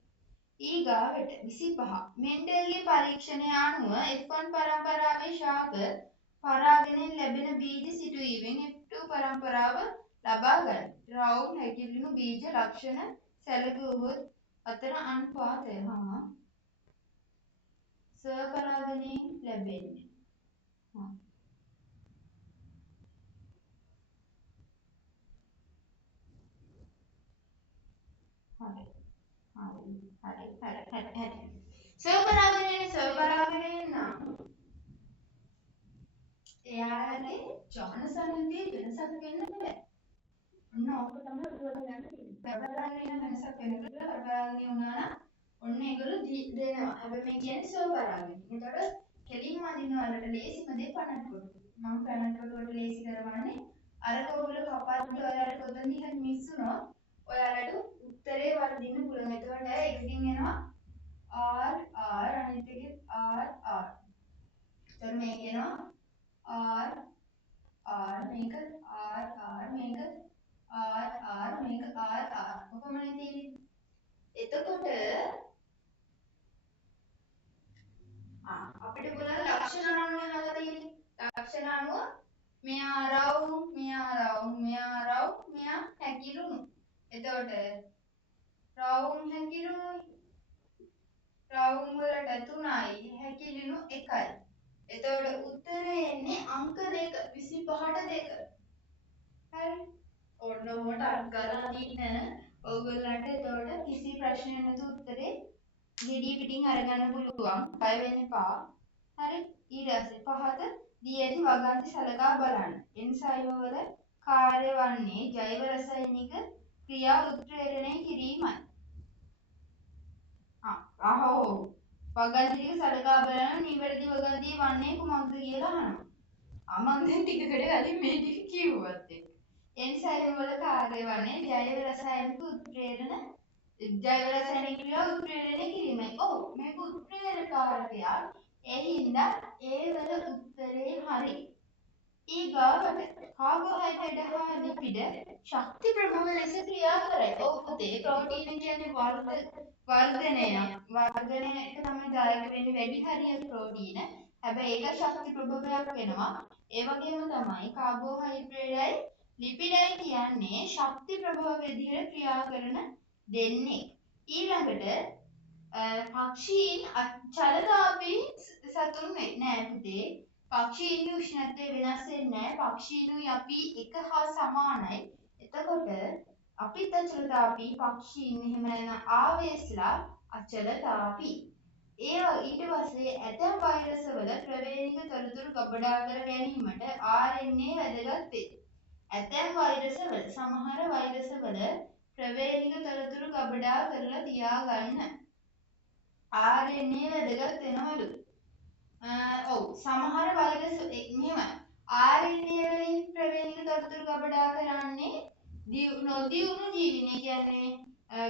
ඊගාවට 25 මෙන්ඩල්ගේ පරීක්ෂණය අනුව F1 පරම්පරාවේ ශාක පරාගණයෙන් ලැබෙන බීජ සිටුවීමෙන් F2 පරම්පරාව ලබා ගන්න. රවුම් හැකිලුණු බීජ ලක්ෂණ සැලකුවොත් අතර අනුපාතය හා ස්වපරාගණයෙන් ලැබෙන්නේ. හරි. ස්වපරාගණය නම් එයාලගේ ජාන සම්බන්ධයේ වෙනසක් වෙන්න බෑ. ඔන්න ඕක තමයි උඩට ගන්න තියෙන්නේ. ස්වපරාගණය වෙනසක් වෙනකොට ස්වපරාගණය වුණා නම් ඔන්න ඒගොල්ලෝ දෙනවා. හැබැයි මේ කියන්නේ ස්වපරාගණය. ඒතකොට කෙලින්ම අදිනවලට ලේසිම දේ පණක් කොට. මම පණක් කොට ලේසි කරවන්නේ අර කොහොමද කපාට ඔයාලට පොතෙන් හරි මිස් වුණොත් ඔයාලට උත්තරේ වර්ධින්න පුළුවන්. එතකොට එකකින් එනවා R අනිත් එකේ R. එතකොට මේක එනවා R මේක R මේක R මේක R. කොහොමද තියෙන්නේ? එතකොට අපිට බලන්න ලක්ෂණ අනුව මොනවද තියෙන්නේ? ලක්ෂණ අනුව මෙයා රවුම් මෙයා හැකිලුණු. එතකොට රවුම් හැකිලුණුයි රවුම් වලට 3යි හැකිලුණු 1යි. එතකොට උත්තරේ එන්නේ අංක 2 25ට 2. හරි. ඔන්න ඔහොමට අංක කරලා දින්න ඔයගොල්ලන්ට එතකොට කිසි ප්‍රශ්නයක් නැතුව උත්තරේ ගෙඩිය පිටින් අරගන්න පුළුවන්. බය වෙන්න එපා. හරි. ඊට පස්සේ පහත දී ඇති වගන්ති සලකා බලන්න. එන්සයිම වල කාර්ය වන්නේ ජෛව රසායනික ක්‍රියා උත්ප්‍රේරණය කිරීමයි. වගන්ති සලකා බලන නිවැරදි වගන්තිය වන්නේ කුමක්ද කියලා අහනවා. මම දැන් ටිකකට කලින් මේ ටික කිව්වත් එක්ක. එන්සයිම වල කාර්ය වන්නේ ජෛව රසායනික ක්‍රියා උත්ප්‍රේරණය කිරීමයි. ඔව් මේක උත්ප්‍රේරකාරකයක්. ඒ හින්දා ඒ වල උත්තරේ හරි. ඊගාවට කාබෝහයිඩ්‍රේට් හා ලිපිඩ ශක්ති ප්‍රභව ලෙස ක්‍රියා කරයි. ඔව් පුතේ ප්‍රෝටීන් කියන්නේ වර්ධනයට තමයි දායක වෙන්නේ වැඩි හරියක් ප්‍රෝටීන. හැබැයි ඒක ශක්ති ප්‍රභවයක් වෙනවා. ඒ වගේම තමයි කාබෝහයිඩ්‍රේට්යි ලිපිඩයි කියන්නේ ශක්ති ප්‍රභව විදිහට ක්‍රියා කරන දෙන්නේ. ඊළඟට පක්ෂීන් චලතාපී සතුන් නෑ පුතේ. පක්ෂීන්ගේ උෂ්ණත්වය වෙනස් වෙන්නේ නැහැ. පක්ෂීනුයි අපි එක හා සමානයි. එතකොට අපිත් අචලතාපී පක්ෂීන් එහෙම නැත්නම් ආවේශලා අචලතාපී. ඊට පස්සේ ඇතැම් වෛරස් වල ප්‍රවේණික තොරතුරු ගබඩා කර ගැනීමට RNA වැදගත් වේ. ඇතැම් වෛරස් වල සමහර වෛරස් වල ප්‍රවේණික තොරතුරු ගබඩා කරලා තියාගන්න RNA වැදගත් වෙනවලු. ඔව් සමහර වෛරස් මෙහෙම RNA වලින් ප්‍රවේණික තොරතුරු ගබඩා කරන්නේ නොදියුණු ජීවිනේ කියන්නේ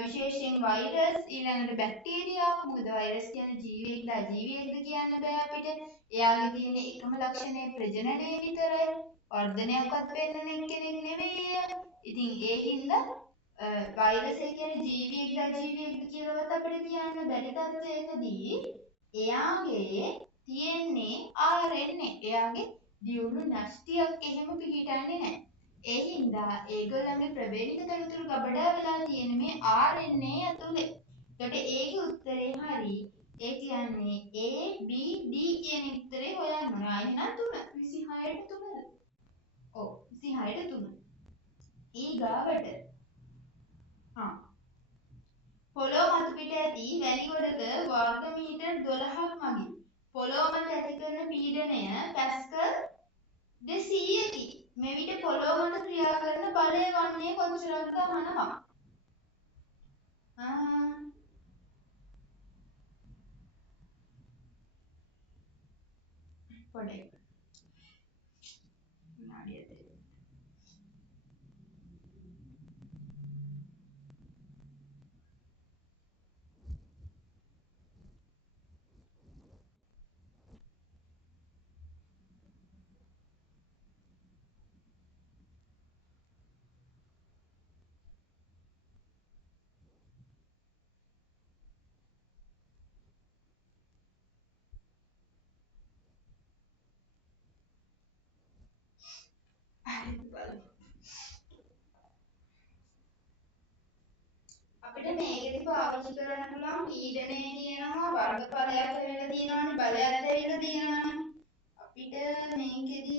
විශේෂයෙන් වෛරස් ඊළඟට බැක්ටීරියා මොකද වෛරස් කියන්නේ ජීවියෙක්ද අජීවියෙක්ද කියන්න බෑ අපිට. එයාගේ තියෙන එකම ලක්ෂණය ප්‍රජනනය විතරයි. වර්ධනයක්වත් වෙන්න කෙනෙක් නෙවෙයි. ඉතින් ඒ හින්දා වෛරස් කියන්නේ ජීවියෙක්ද අජීවියෙක්ද කියලාවත් අපිට කියන්න බැරි තත්ත්වයකදී එයාගේ තියෙන්නේ RNA. එයාගේ දියුණු නැස්තියක් එහෙම පිළිටන්නේ නැහැ. ඒ හින්දා ඒගොල්ලන්ගේ ප්‍රවේණික තනතුරු ගබඩා වෙලා තියෙන මේ RNA ඇතුලේ. එතකොට ඒකේ උත්තරේ හරි. ඒ කියන්නේ A B D කියන උත්තරේ හොයන්න ඕනේ. ආයෙත් 3 26ට 3. ඔව් 26ට 3. ඊගාවට පොළොව මත පිට ඇති වැලි ගොඩක වර්ග මීටර් 12ක් මගින් පොළොව මත ඇති කරන පීඩනය පැස්කල් 200කි. මෙවිට පොළොව මත ක්‍රියා කරන බලය වන්නේ කොච්චරද අහනවා. පොඩේ විනාඩියක් දෙන්න. අපිට මේකෙදි පාවිච්චි කරන්න පුළුවන් පීඩනය කියනවා වර්ගඵලයක් වෙලා තියෙනවානේ බලයක් දෙවිලා තියෙනවානේ. අපිට මේකෙදි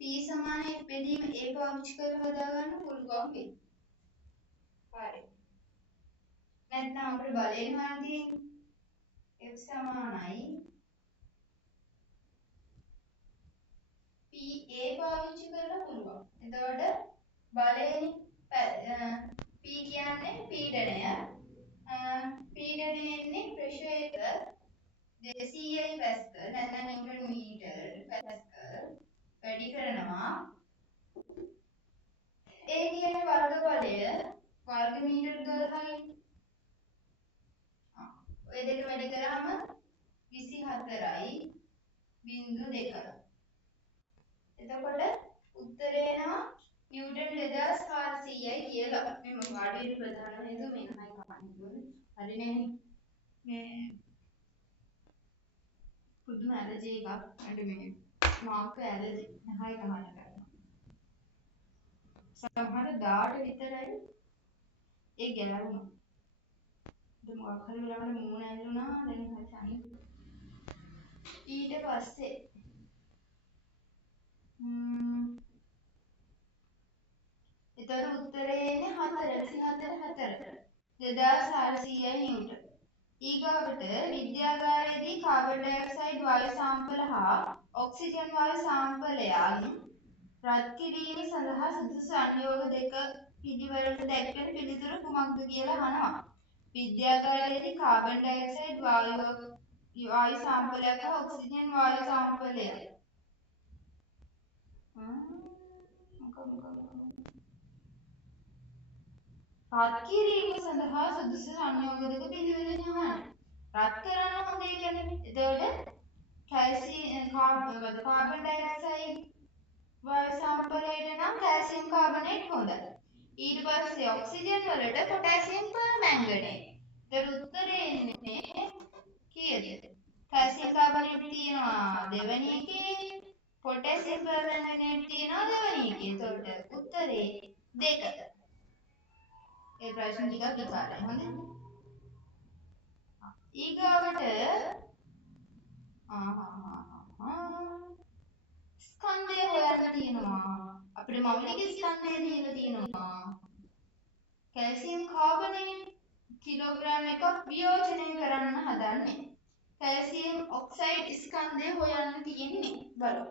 p සමාන f බෙදීම a පාවිච්චි කරලා හදාගන්න පුළුවන් වෙයි. හරි. නැත්නම් අපිට බලයෙන් හොයන්න තියෙන්නේ f සමානයි pa පාවිච්චි කරලා පුළුවන්. එතකොට බලයෙන් p කියන්නේ පීඩනය. පීඩනය එන්නේ ප්‍රෙෂර් එක 200යි පැස්කල් නැත්නම් නිව්ටන් මීටර් පැස්කල් වැඩි කරනවා. ඒ කියන වර්ගඵලය වර්ග මීටර් 12යි. ඔය දෙක වැඩි කරාම 24යි 0.2. එතකොට උත්තරේ එනවා නිව්ටන් 2400යි කියලා. මේ පාඩියේ ප්‍රධාන හේතුව මේකයි කන්නේ. හරිනේ. මේ පුදුම ඇලර්ජි එකක් අර මේ මාක ඇලර්ජි නහය ගහන්න කරනවා. සමහර දාට විතරයි ඒ ගැලවුණා. දැන් මොකක් හරි වෙලාවකට මූණ ඇල්ලුණා දැන් හරි සනීප. ඊට පස්සේ එතකොට උත්තරේ එන්නේ 4 2400යි නිව්ටන්. ඊගාවට විද්‍යාගාරයේදී කාබන් ඩයොක්සයිඩ් වායු සාම්පල හා ඔක්සිජන් වායු සාම්පලයන් රත් කිරීම සඳහා සුදුසු සංයෝග දෙක පිළිවෙලට දැක්වෙන පිළිතුර කුමක්ද කියලා අහනවා. විද්‍යාගාරයේදී කාබන් ඩයොක්සයිඩ් වායු සාම්පලයක් හා ඔක්සිජන් වායු සාම්පලයක් රත් කිරීම සඳහා සුදුසු සංයෝග දෙක පිළිවෙලට යනවා. රත් කරන්න හොඳයි කියන්නේ. එතකොට කැල්සියම් කාබන් ඩයොක්සයිඩ් වායු සාම්පලයට නම් කැල්සියම් කාබනේට් හොඳයි. ඊට පස්සේ ඔක්සිජන් වලට පොටෑසියම් පර්මැංගනේට්. ඒතර උත්තරේ එන්නේ කීයද? කැල්සියම් කාබනේට් තියෙනවා දෙවෙනි එකේ, පොටෑසියම් පර්මැංගනේට් තියෙනවා දෙවෙනි එකේ. ඒතකොට උත්තරේ 2. ඒ ප්‍රශ්න ටිකක් විතරයි. හොඳයි. ඊගාවට ස්කන්ධය හොයන්න තියෙනවා. අපිට මෞලික ස්කන්ධය දීලා තියෙනවා. කැල්සියම් කාබනේට් කිලෝග්‍රෑම් එකක් වියෝජනය කරන්න හදන්නේ. කැල්සියම් ඔක්සයිඩ් ස්කන්ධය හොයන්න තියෙන්නේ. බලමු.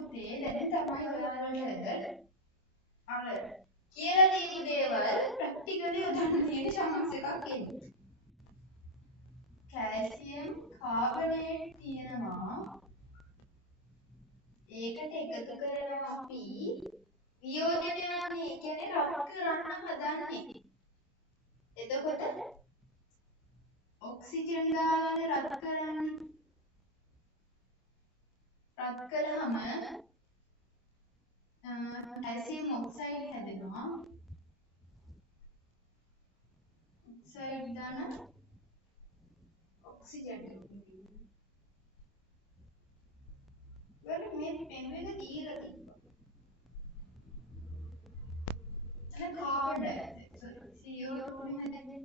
පුතේ දැන් තමයි ඔයාලට අර කියලා තියෙන දේවල් ප්‍රැක්ටිකලි උදාහරණ තියෙන chance එකක් එන්නේ. කැල්සියම් කාබනේට් තියෙනවා. ඒකට එකතු කරනවා අපි වියෝජනයන්නේ කියන්නේ රත් කරන්න හදන්නේ. එතකොට ඔක්සිජන් දාගෙන රත් කරන්නේ. රත් කළාම ඇසියම් ඔක්සයිඩ් හැදෙනවා. ඔක්සයිඩ් දාන ඔක්සිජන් වල මේ පෙන්වෙන දීලා තිබ්බා. අර කාබන් ඩයොක්සයිඩ් CO2 හැදෙන්නේ.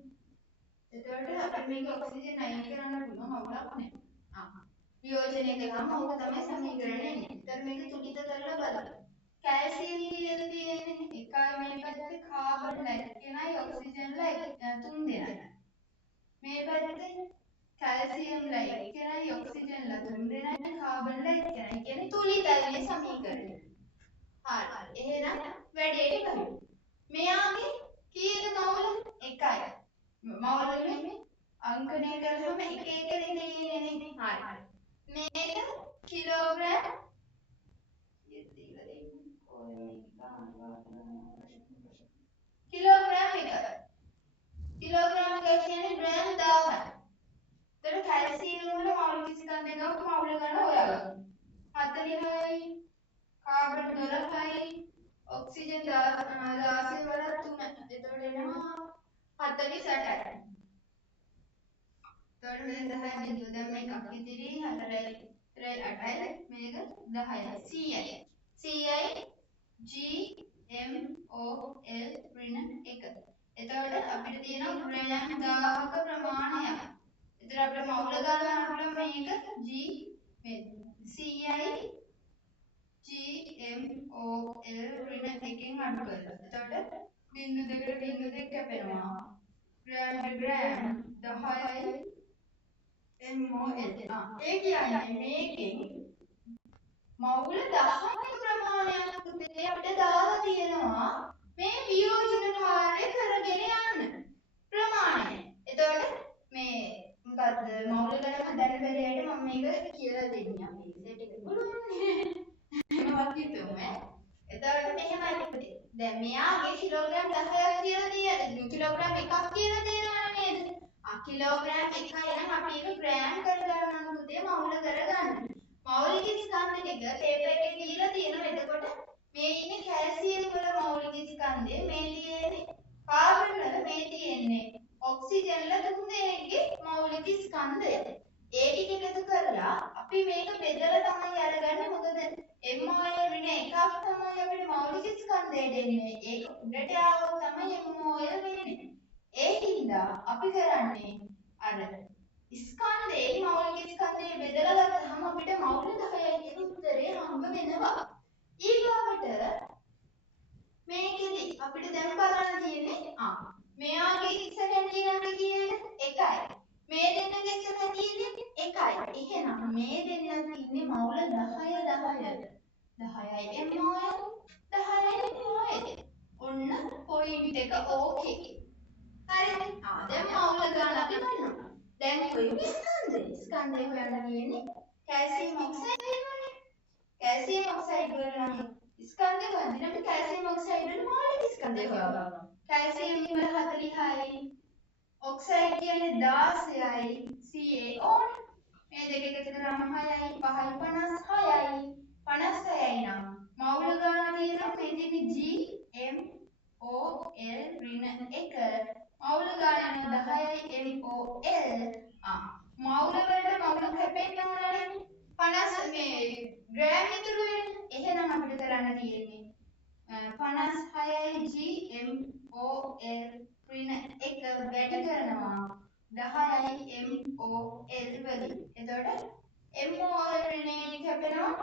එතකොට අපිට මේක ඔක්සිජන් අයින් කරන්න පුළුවන් අවුලක් නැහැ. වියෝජනය කළාම ඕක තමයි සමීකරණය එන්නේ. ඒතර මේක තුලිත කරලා බලන්න. කැල්සියම් කියලා තියෙන්නේ එකයි මේ පැත්තේ කාබන් ලැක්කෙනයි ඔක්සිජන්ලා තුන් දෙනා. මේ පැත්තේ කැල්සියම්ලා එක්කෙනයි ඔක්සිජන්ලා තුන් දෙනයි කාබන්ලා එක්කෙනයි කියන්නේ තුලිතයි සමීකරණය. හරි. එහෙනම් වැඩේට කරමු. මෙයාගේ කීයද මවුල? 1යි. මවුල නෙමෙයි අංකණය කරාම එක එක දෙන්නේ නේ. හරි. මේක කිලෝග්‍රෑම් කිලෝග්‍රෑම් එකයි. කිලෝග්‍රෑම් එක කියන්නේ ග්‍රෑම් 1000යි. ඒතර කැල්සියම් වල මවුලික ස්කන්ධ එකක් මවුල ගන්න හොයාගන්න. 46යි කාබන් 12යි ඔක්සිජන් 16 වල 3. එතකොට එනවා 48යි. එතකොට මේ 10 බිඳුව දැන් මේක ඉදිරි 4යි 8යි මේක 10යි 100යි. 100යි GMOL ඍණ 1. එතකොට අපිට තියෙනවා ග්‍රෑම් 1000ක ප්‍රමාණයක්. එතකොට අපිට මවුල ගන්න පුළුවන් මේක G මේ 100යි GMOL ඍණ 1කින් අඩු කරලා. එතකොට බිංදු දෙකට බිංදු දෙක කැපෙනවා. ග්‍රෑම් ග්‍රෑම් 10යි MOL. ඒ කියන්නේ මේකෙන් මවුල 10ක ප්‍රමාණයක් පුතේ අපිට දාලා තියෙනවා මේ වියෝජනකාරය කරගෙන යන්න ප්‍රමාණය. එතකොට මේ මොකද්ද මවුල ගන්න හදන්න බැරියට මම මේක කියලා දෙන්නම්. මේ සෙට් එක පුළුවන්නේ. මොකක්ද හිතුවේ? එතකොට මෙහෙමයි පුතේ. දැන් මෙයාගේ කිලෝග්‍රෑම් 10ක් කියලා තියෙනවා. කිලෝග්‍රෑම් 1ක් කියලා තියෙනවා නේද? කිලෝග්‍රෑම් 1යි නම් අපි ඒක ග්‍රෑම් කරගන්න පුතේ මවුල කරගන්න. මෞලික ස්කන්ධ ටික පේපර් එකේ දීලා තියෙනවා. එතකොට මේ ඉන්නේ කැල්සියම් වල මෞලික ස්කන්ධය, මේ තියෙන්නේ කාබන් වල, මේ තියෙන්නේ ඔක්සිජන් වල තුන් දෙනෙක්ගේ මෞලික ස්කන්ධය. ඒ ටික එකතු කරලා අපි මේක බෙදලා තමයි අරගන්නේ. මොකද MOL ඍණ එකක් තමයි අපිට මෞලික ස්කන්ධය දෙන්නේ. ඒක උඩට ආවොත් තමයි MOL වෙන්නේ. ඒ හින්දා අපි කරන්නේ අර ස්කන්ධේ මෞලික ස්කන්ධය බෙදලා ගත්තාම අපිට මෞල 10යි කියන උත්තරේ හම්බ වෙනවා. ඊළඟට මේකෙදි අපිට දැන් බලන්න තියෙන්නේ මෙයාගේ ඉස්සරහින් තියෙන කීයද? 1යි. මේ දෙන්නගේ ඉස්සරහින් තියෙන්නේ 1යි. එහෙනම් මේ දෙන්න තියෙන්නේ මෞල 10 10යි MOL 10යි MOL. ඔන්න පොයින්ට් එක ඕකේ. හරි. දැන් මෞල ගන්න අපි බලනවා. දැන් කොයි ස්කන්ධය හොයන්න තියෙන්නේ කැල්සියම් ඔක්සයිඩ් වෙනවනේ. කැල්සියම් ඔක්සයිඩ් වල නම් ස්කන්ධය හොයන්න අපි කැල්සියම් ඔක්සයිඩ් වල මූලික ස්කන්ධය හොයනවා. කැල්සියම් වල 40යි ඔක්සයිඩ් කියන්නේ 16යි CaO මේ දෙක එකතු කරාම 6යි 5යි 56යි 56යි නම් මවුල ගන්න තියෙනවා මේ තියෙන්නේ GMOL ඍණ 1 මවුල ගන්න 10යි MOL මවුල වලට මවුල කැපෙන්න ඕනනේ 50 මේ ග්‍රෑම් ඉතුරු වෙන්නේ. එහෙනම් අපිට කරන්න තියෙන්නේ 56යි GMOL ඍණ 1 වැඩි කරනවා 10යි MOL වලින්. එතකොට MOL ඍණයෙන් කැපෙනවා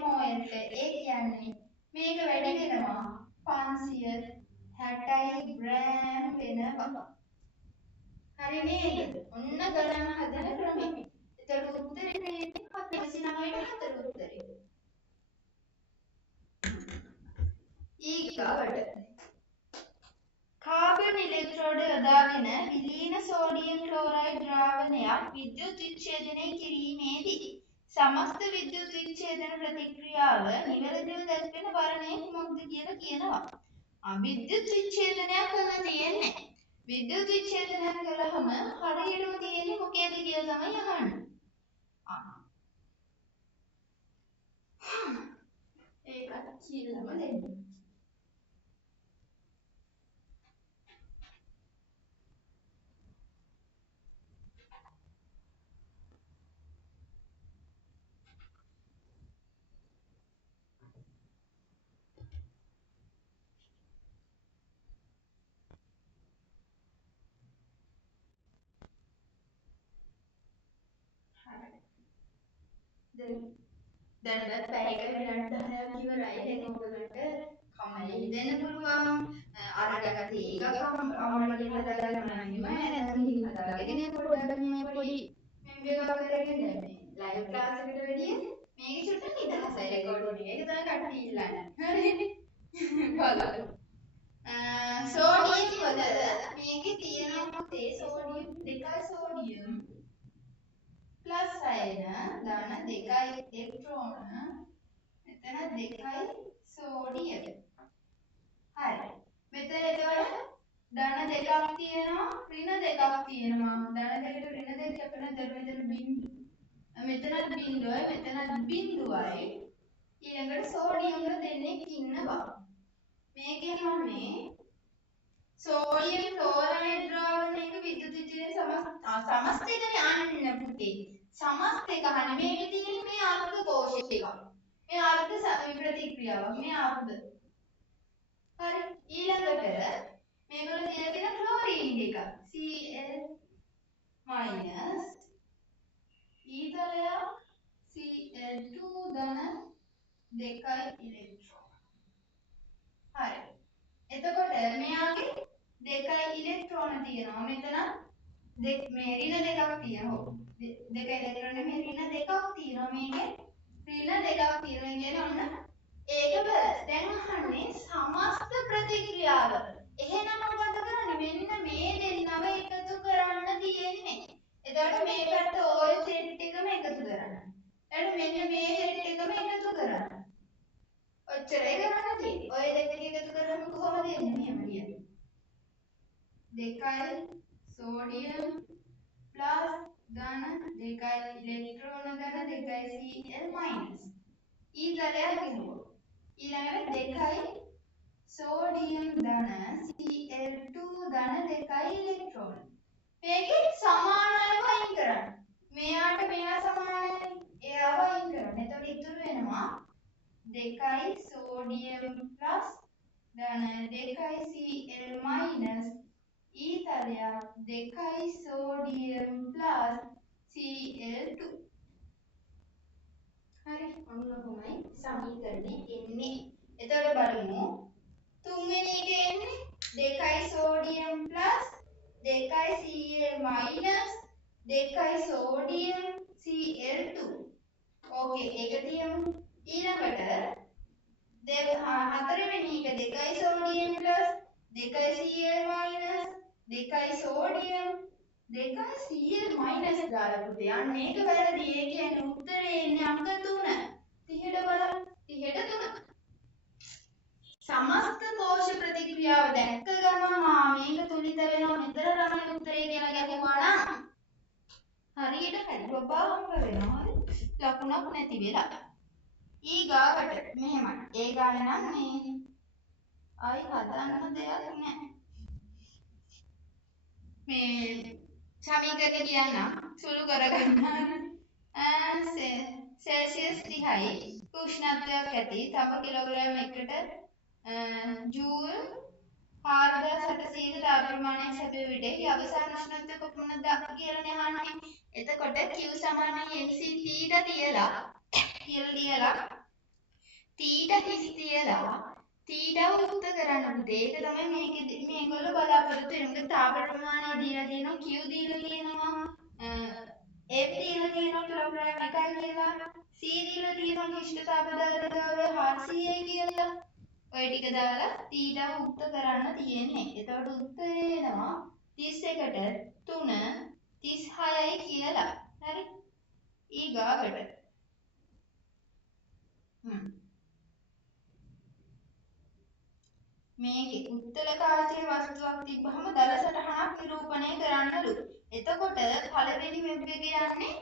MOL ට. ඒ කියන්නේ මේක වැඩි වෙනවා 560 ග්‍රෑම් වෙනවා. හරි නේද? ඔන්න ගණන් හදන ක්‍රමය. එතකොට උත්තරේ තියෙන්නේ 494 උත්තරේ. ඊගාවට කාබන් ඉලෙක්ට්‍රෝඩ යොදාගෙන විලීන සෝඩියම් ක්ලෝරයිඩ් ද්‍රාවණයක් විද්‍යුත් විච්ඡේදනය කිරීමේදී සමස්ත විද්‍යුත් විච්ඡේදන ප්‍රතික්‍රියාව නිවැරදිව දැක්වෙන වර්ණය කුමක්ද කියලා කියනවා. විද්‍යුත් විච්ඡේදනයක් කරලා තියෙන්නේ. විද්‍යුත් විච්ඡේදනයක් කළාම හරියටම තියෙන්නේ මොකේද කියලා තමයි අහන්නේ. ඒකත් කියලාම දෙන්න. දැනට පැයකට විනාඩි 10ක් ඉවරයි. දැන් ඔයගොල්ලන්ට කමයි දෙන්න පුළුවන්. අරකට ඒක අම්මලා කියලා දාලා මම නැත්නම් හදාගෙන පොඩ්ඩක් මේ පොඩි මෙම්බර් එකක් කරගෙන දැන් මේ ලයිව් ක්ලාස් එකට වැඩිය මේක චුට්ටක් නිදහසයි රෙකෝඩින් එක තමයි කට්ටිය ඉල්ලන්නේ. හරිනේ. බලන්න. සෝඩියම් වල මේකේ තියෙනවා තේ සෝඩියම් දෙකයි සෝඩියම් प्लस आयन दाना දෙකයි ඉලෙක්ට්‍රෝන මෙතන දෙකයි සෝඩියම් හරි මෙතන එතකොට ධන දෙකක් තියෙනවා ඍණ දෙකක් තියෙනවා ධන දෙකට ඍණ දෙක අපන මෙතන බිංදු මෙතනත් බිංදුවයි මෙතනත් බිංදුවයි ඊළඟට සෝඩියම් දෙන්නෙක් ඉන්නවා මේකේ හන්නේ सोडियम क्लोराइड ද්‍රාවණයක විද්‍යුත් විච්ඡේදන සමස්ත එකනේ අන්න පුතේ සමස්ත එක හරිය මේකේ තියෙන්නේ මේ ආර්ධ කෝෂය එක මේ ආර්ධ ප්‍රතික්‍රියාව මේ ආර්ධ හරි ඊළඟට මේවල තියෙන ක්ලෝරීන් එක Cl ඊතලය Cl2 ධන දෙකයි ඉලෙක්ට්‍රෝන හරි එතකොට මෙයාගේ දෙකයි ඉලෙක්ට්‍රෝන තියෙනවා මෙතන මේ ඍණ දෙකක් තියෙනවා දෙක ඉලෙක්ට්‍රෝන මේ ඍණ දෙකක් තියෙනවා මේකේ ඍණ දෙකක් තියෙනවා කියන්නේ ඔන්න ඒක බැලන්ස් දැන් අහන්නේ සමස්ත ප්‍රතික්‍රියාව එහෙනම් මොකද කරන්නේ මෙන්න මේ දෙන්නම එකතු කරන්න තියෙන්නේ එතකොට මේ පැත්ත ඔය සෙට් එකම එකතු කරන්න එතකොට මෙන්න මේ සෙට් එකම එකතු කරන්න ඔච්චරයි කරන්න තියෙන්නේ ඔය දෙක එකතු කරාම කොහොමද එන්නේ මෙහෙම කියන්නේ දෙකයි සෝඩියම් ප්ලස් ධන දෙකයි ඉලෙක්ට්‍රෝන ධන දෙකයි Cl මයිනස් ඊළඟට කියනවා ඊළඟට දෙකයි සෝඩියම් ධන Cl2 ධන දෙකයි ඉලෙක්ට්‍රෝන මේකේ සමානව අයින් කරන්න මෙයාට මෙයා සමානයි එයාව අයින් කරන්න එතකොට ඉතුරු වෙනවා දෙකයි සෝඩියම් ප්ලස් ධන දෙකයි Cl මයිනස් ඊතලය දෙකයි සෝඩියම් ප්ලස් Cl2 හරි ඔන්න කොහොමයි සමීකරණය එන්නේ එතකොට බලමු තුන්වෙනි එකේ එන්නේ දෙකයි සෝඩියම් ප්ලස් දෙකයි Cl මයිනස් දෙකයි සෝඩියම් Cl2 ඕකේ ඒක තියමු ඊළඟට හතරවෙනි එක දෙකයි සෝඩියම් ප්ලස් දෙකයි Cl මයිනස් දෙකයි සෝඩියම් දෙකයි Cl මයිනස් දාලා පුතේ අන්න ඒක වැරදි ඒ කියන්නේ උත්තරේ එන්නේ අංක 3 30ට බලන්න 30ට 3 සමස්ත කෝෂ ප්‍රතික්‍රියාව දැක්ක ගමන් මේක තුලිත වෙනවා මෙතන තමයි උත්තරේ කියලා ගැහුවා නම් හරියට හරි බබාම වෙනවා හරි ලකුණක් නැති වෙලා ඊගාවට මෙහෙමයි ඒ ගාන නම් මේ ආයි හදන්න දෙයක් නැහැ මේ සමීකරණය කියන්න සුළු කරගන්න සෙල්සියස් 30යි උෂ්ණත්වයක් ඇති තව කිලෝග්‍රෑම් එකකට ජූල් 4700 තාප ප්‍රමාණයක් සැපෙන විට අවසාන උෂ්ණත්වය කොපමණද කියලා අහන්නේ. එතකොට Q = mc θ තියලා θ හිස් තියලා θ උක්ත කරන්න පුතේ. ඒක තමයි මේගොල්ලෝ බලාපොරොත්තු වෙන්නේ. තාප ප්‍රමාණය දීලා තියෙනවා Q දීලා තියෙනවා F දීලා තියෙනවා කිලෝග්‍රෑම් එකයි කියලා C දීලා තියෙනවා විශිෂ්ට තාප දායකතාවය 400යි කියලා ඔය ටික දාලා θ උක්ත කරන්න තියෙන්නේ. එතකොට උත්තරේ එනවා 31ට 3 36යි කියලා. හරි. ඊගාවට මේකේ උත්තලකාශයේ වස්තුවක් තිබ්බහම දල සටහනක් නිරූපණය කරන්නලු. එතකොට පළවෙනි වෙබ් එකේ යන්නේ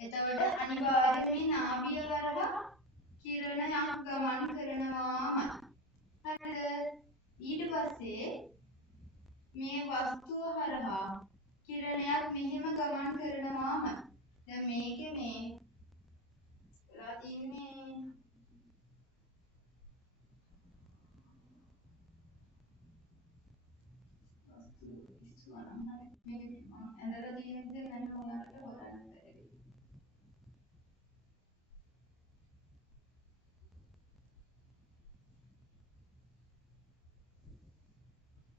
එතකොට අනිවාර්යයෙන් මේ නාභිය හරහා කිරණයක් ගමන් කරනවාම. හරිද? ඊට පස්සේ මේ වස්තුව හරහා කිරණයක් මෙහෙම ගමන් කරනවාම. දැන් මේකේ මේ වෙලා තියෙන්නේ ඇඳලා තියෙන දේ දැන් ඔයාලට හොයන්න බැරි.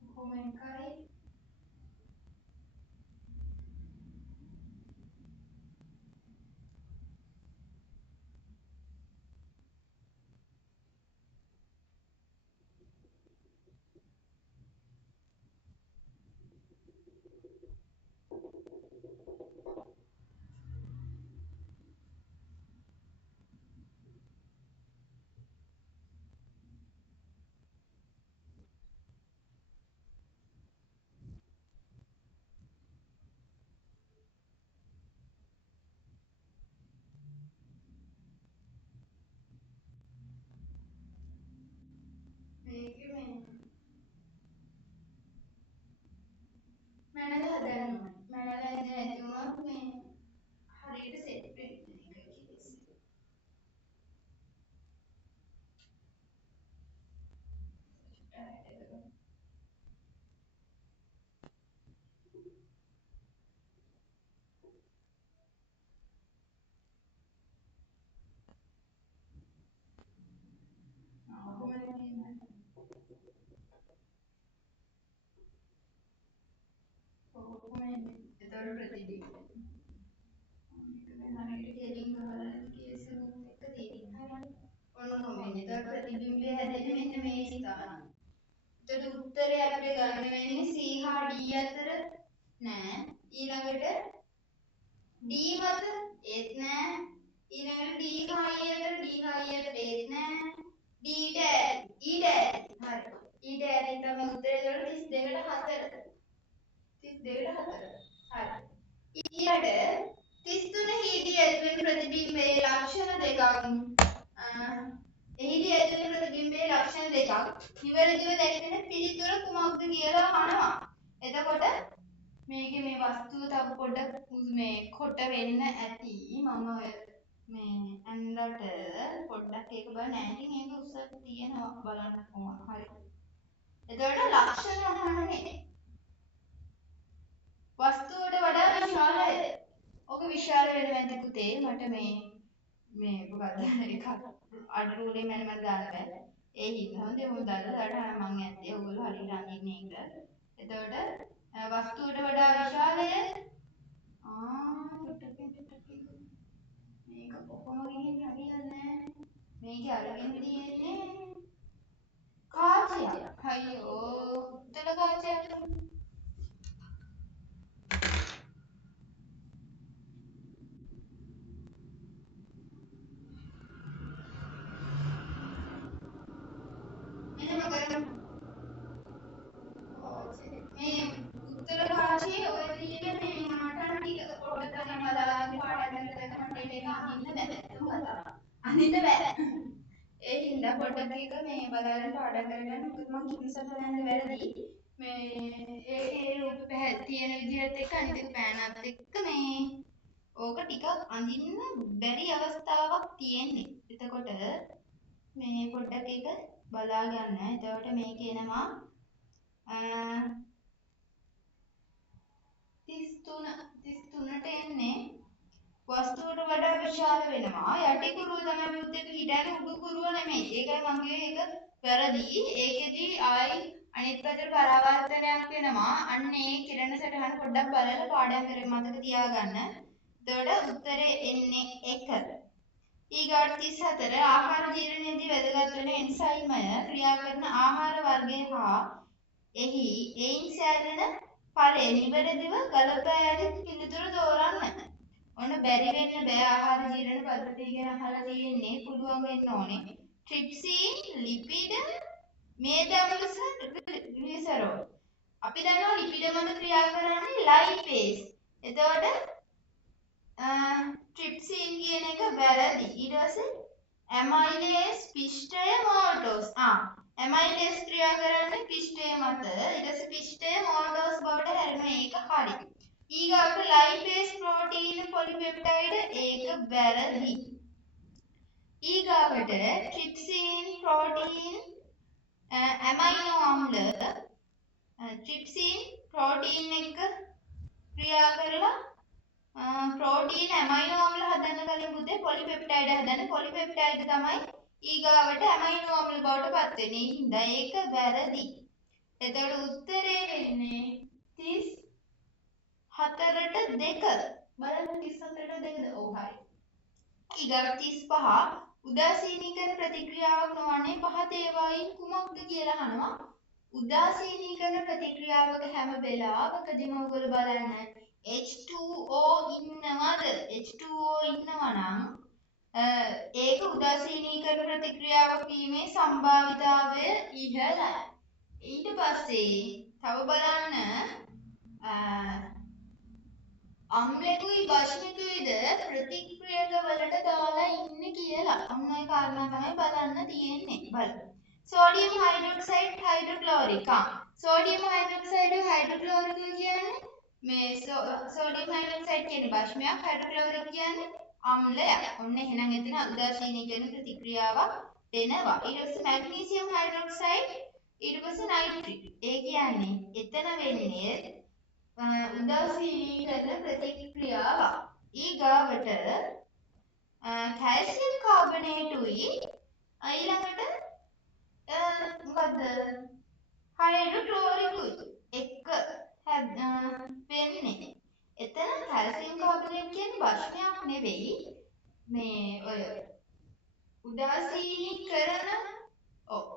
කොහොම එකයි මේකේ මේ මනල හදන්න ඕනේ. මනල නැති වුණොත් මේ හරියට සෙට් වෙන්නේ නැහැ කේස් එක. එතකොට ප්‍රතිබිම්බ හරියට ගෙලින් ගහලා කේස් එක තියෙන හරියට ඔන්න කොහොමද එතකොට ප්‍රතිබිම්බය හැදෙන්නේ මෙන්න මේ ස්ථාන. එතකොට උත්තරය අපිට ගන්න වෙන්නේ C හා D අතර නෑ. ඊළඟට D මත ඒත් නෑ. ඊළඟට D හා E අතර D හා E අතර ඒත් නෑ. D ට E ට හරි. E ට ඇරින් තමයි උත්තරය දෙන්න 32ට 4. 32ට 4. හරි. ඊළඟට 33 හිදී ඇතුළේ ප්‍රතිබිම්බයේ ලක්ෂණ දෙකක් එහිදී ඇතුළේ ප්‍රතිබිම්බයේ ලක්ෂණ දෙකක් නිවැරදිව දැක්වෙන පිළිතුර කුමක්ද කියලා අහනවා. එතකොට මේකේ මේ වස්තුව තව පොඩ්ඩක් මේ කොට වෙන්න ඇති. මම මේ ඇන්දට පොඩ්ඩක් ඒක බලන්න ඇති මේක උස්සලා තියෙනවා බලන්න කොහොමද. හරි. එතකොට ලක්ෂණ අහන්නේ වස්තුවට වඩා විශාලයි. ඔක විශාල වෙනවා ඇති පුතේ. මට මේ මොකක්ද ඒක අඩුවලේ මම දාන්න බෑ. ඒ හින්දා හොඳේ මම දාලා මම ඇත්තේ ඔයගොල්ලෝ හරියට අඳින්නේ ඒක. එතකොට වස්තුවට වඩා විශාලය මේක කොහොම ගිහින් හරියන්නේ නැහැ. මේක අරගෙන තියෙන්නේ කාචයක්. අයියෝ උත්තර කාචයක්. මේ උත්තර කාචයේ ඔය තියෙන මේ මටන් ටික පොඩ්ඩක් තමයි බලාගෙන පාඩම් කරලා මට ඒක අඳින්න බෑ. අඳින්න බෑ. ඒ හින්දා පොඩ්ඩක් ඒක මේ බලාගෙන පාඩම් කරගන්න. මොකද මම කිසිසම් හදන්න වැරදි. මේ ඒකේ රූප පැහැ තියෙන විදිහත් එක්ක අනිත් පෑනත් එක්ක මේ ඕක ටිකක් අඳින්න බැරි අවස්ථාවක් තියෙන්නේ. එතකොට මේ පොඩ්ඩක් ඒක බලා ගන්න. එතකොට මේක එනවා 33ට එන්නේ වස්තුවට වඩා විශාල වෙනවා. යටි කුරුව තමයි බුද්ධක හිටාන උඩු කුරුව නෙමෙයි. ඒකයි මම කිව්වේ ඒක වැරදි. ඒකෙදි ආයි අනිත් පැත්තට පරාවර්තනයක් වෙනවා. අන්න ඒ කිරණ සටහන පොඩ්ඩක් බලලා පාඩම් කරේ මතක තියාගන්න. එතකොට උත්තරේ එන්නේ 1. ඊගාට 34 ආහාර ජීර්ණයේදී වැදගත් වෙන එන්සයිමය ක්‍රියා කරන ආහාර වර්ගය හා එයින් සෑදෙන ඵලය නිවැරදිව ගලපා ඇති පිළිතුරු තෝරන්න. ඔන්න බැරි වෙන්න බෑ ආහාර ජීර්ණ පද්ධතිය ගැන අහලා තියෙන්නේ පුළුවන් වෙන්න ඕනේ. ට්‍රිප්සින් ලිපිඩ මේද අම්ල සහ ග්ලිසරෝල්. අපි දන්නවා ලිපිඩ මත ක්‍රියා කරන්නේ ලයිපේස්. එතකොට ට්‍රිප්සින් කියන එක වැරදි. ඊට පස්සේ ඇමයිලේස් පිෂ්ඨය මෝල්ටෝස්. ඇමයිලේස් ක්‍රියා කරන්නේ පිෂ්ඨය මත. ඊට පස්සේ පිෂ්ඨය මෝල්ටෝස් බවට හැරෙනවා. ඒක හරි. ඊගාට ලයිපේස් ප්‍රෝටීන පොලිපෙප්ටයිඩ් ඒක වැරදි. ඊගාවට ට්‍රිප්සින් ප්‍රෝටීන් ඇමයිනෝ අම්ල ට්‍රිප්සින් ප්‍රෝටීන් එක ක්‍රියා කරලා ප්‍රෝටීන් ඇමයිනෝ අම්ල හදන්න කලින් පුතේ පොලිපෙප්ටයිඩ් හදන්න. පොලිපෙප්ටයිඩ් තමයි ඊගාවට ඇමයිනෝ අම්ල බවට පත් වෙන්නේ. ඒ හින්දා ඒක වැරදි. එතකොට උත්තරේ වෙන්නේ 34ට 2. බලන්න 34ට 2ද? ඔව් හරි. ඊගාවට 35 උදාසීනීකරණ ප්‍රතික්‍රියාවක් නොවන්නේ පහත ඒවායින් කුමක්ද කියලා අහනවා. උදාසීනීකරණ ප්‍රතික්‍රියාවක හැම වෙලාවකදීම ඔයගොල්ලෝ බලන්න H2O ඉන්නවද? H2O ඉන්නවා නම් ඒක උදාසීනීකරණ ප්‍රතික්‍රියාවක් වීමේ සම්භාවිතාවය ඉහළයි. ඊට පස්සේ තව බලන්න අම්ලෙකුයි බෂ්මිකුයිද ප්‍රතික්‍රියක වලට දාලා ඉන්නේ කියලා. අන්න ඒ කාරණා තමයි බලන්න තියෙන්නේ. බලන්න. Sodium hydroxide hydrochloric. Sodium hydroxide hydrochloric කියන්නේ මේ සෝඩියම් හයිඩ්‍රොක්සයිඩ් කියන්නේ බෂ්මයක්, හයිඩ්‍රොක්ලෝරික් කියන්නේ අම්ලයක්. ඔන්න එහෙනම් එතන උදාසීනීකරණ ප්‍රතික්‍රියාවක් වෙනවා. ඊට පස්සේ මැග්නීසියම් හයිඩ්‍රොක්සයිඩ් ඊට පස්සේ නයිට්‍රික්. ඒ කියන්නේ එතන වෙන්නේ උදාසීනීකරණ ප්‍රතික්‍රියාවක්. ඊගාවට කැල්සියම් කාබනේටුයි ඊළඟට මොකද්ද හයිඩ්‍රොක්ලෝරිකුයි එක වෙන්නේ. එතන කැල්සියම් කාබනේට් කියන්නේ බෂ්මයක් නෙවෙයි. මේ ඔය උදාසීනීකරණ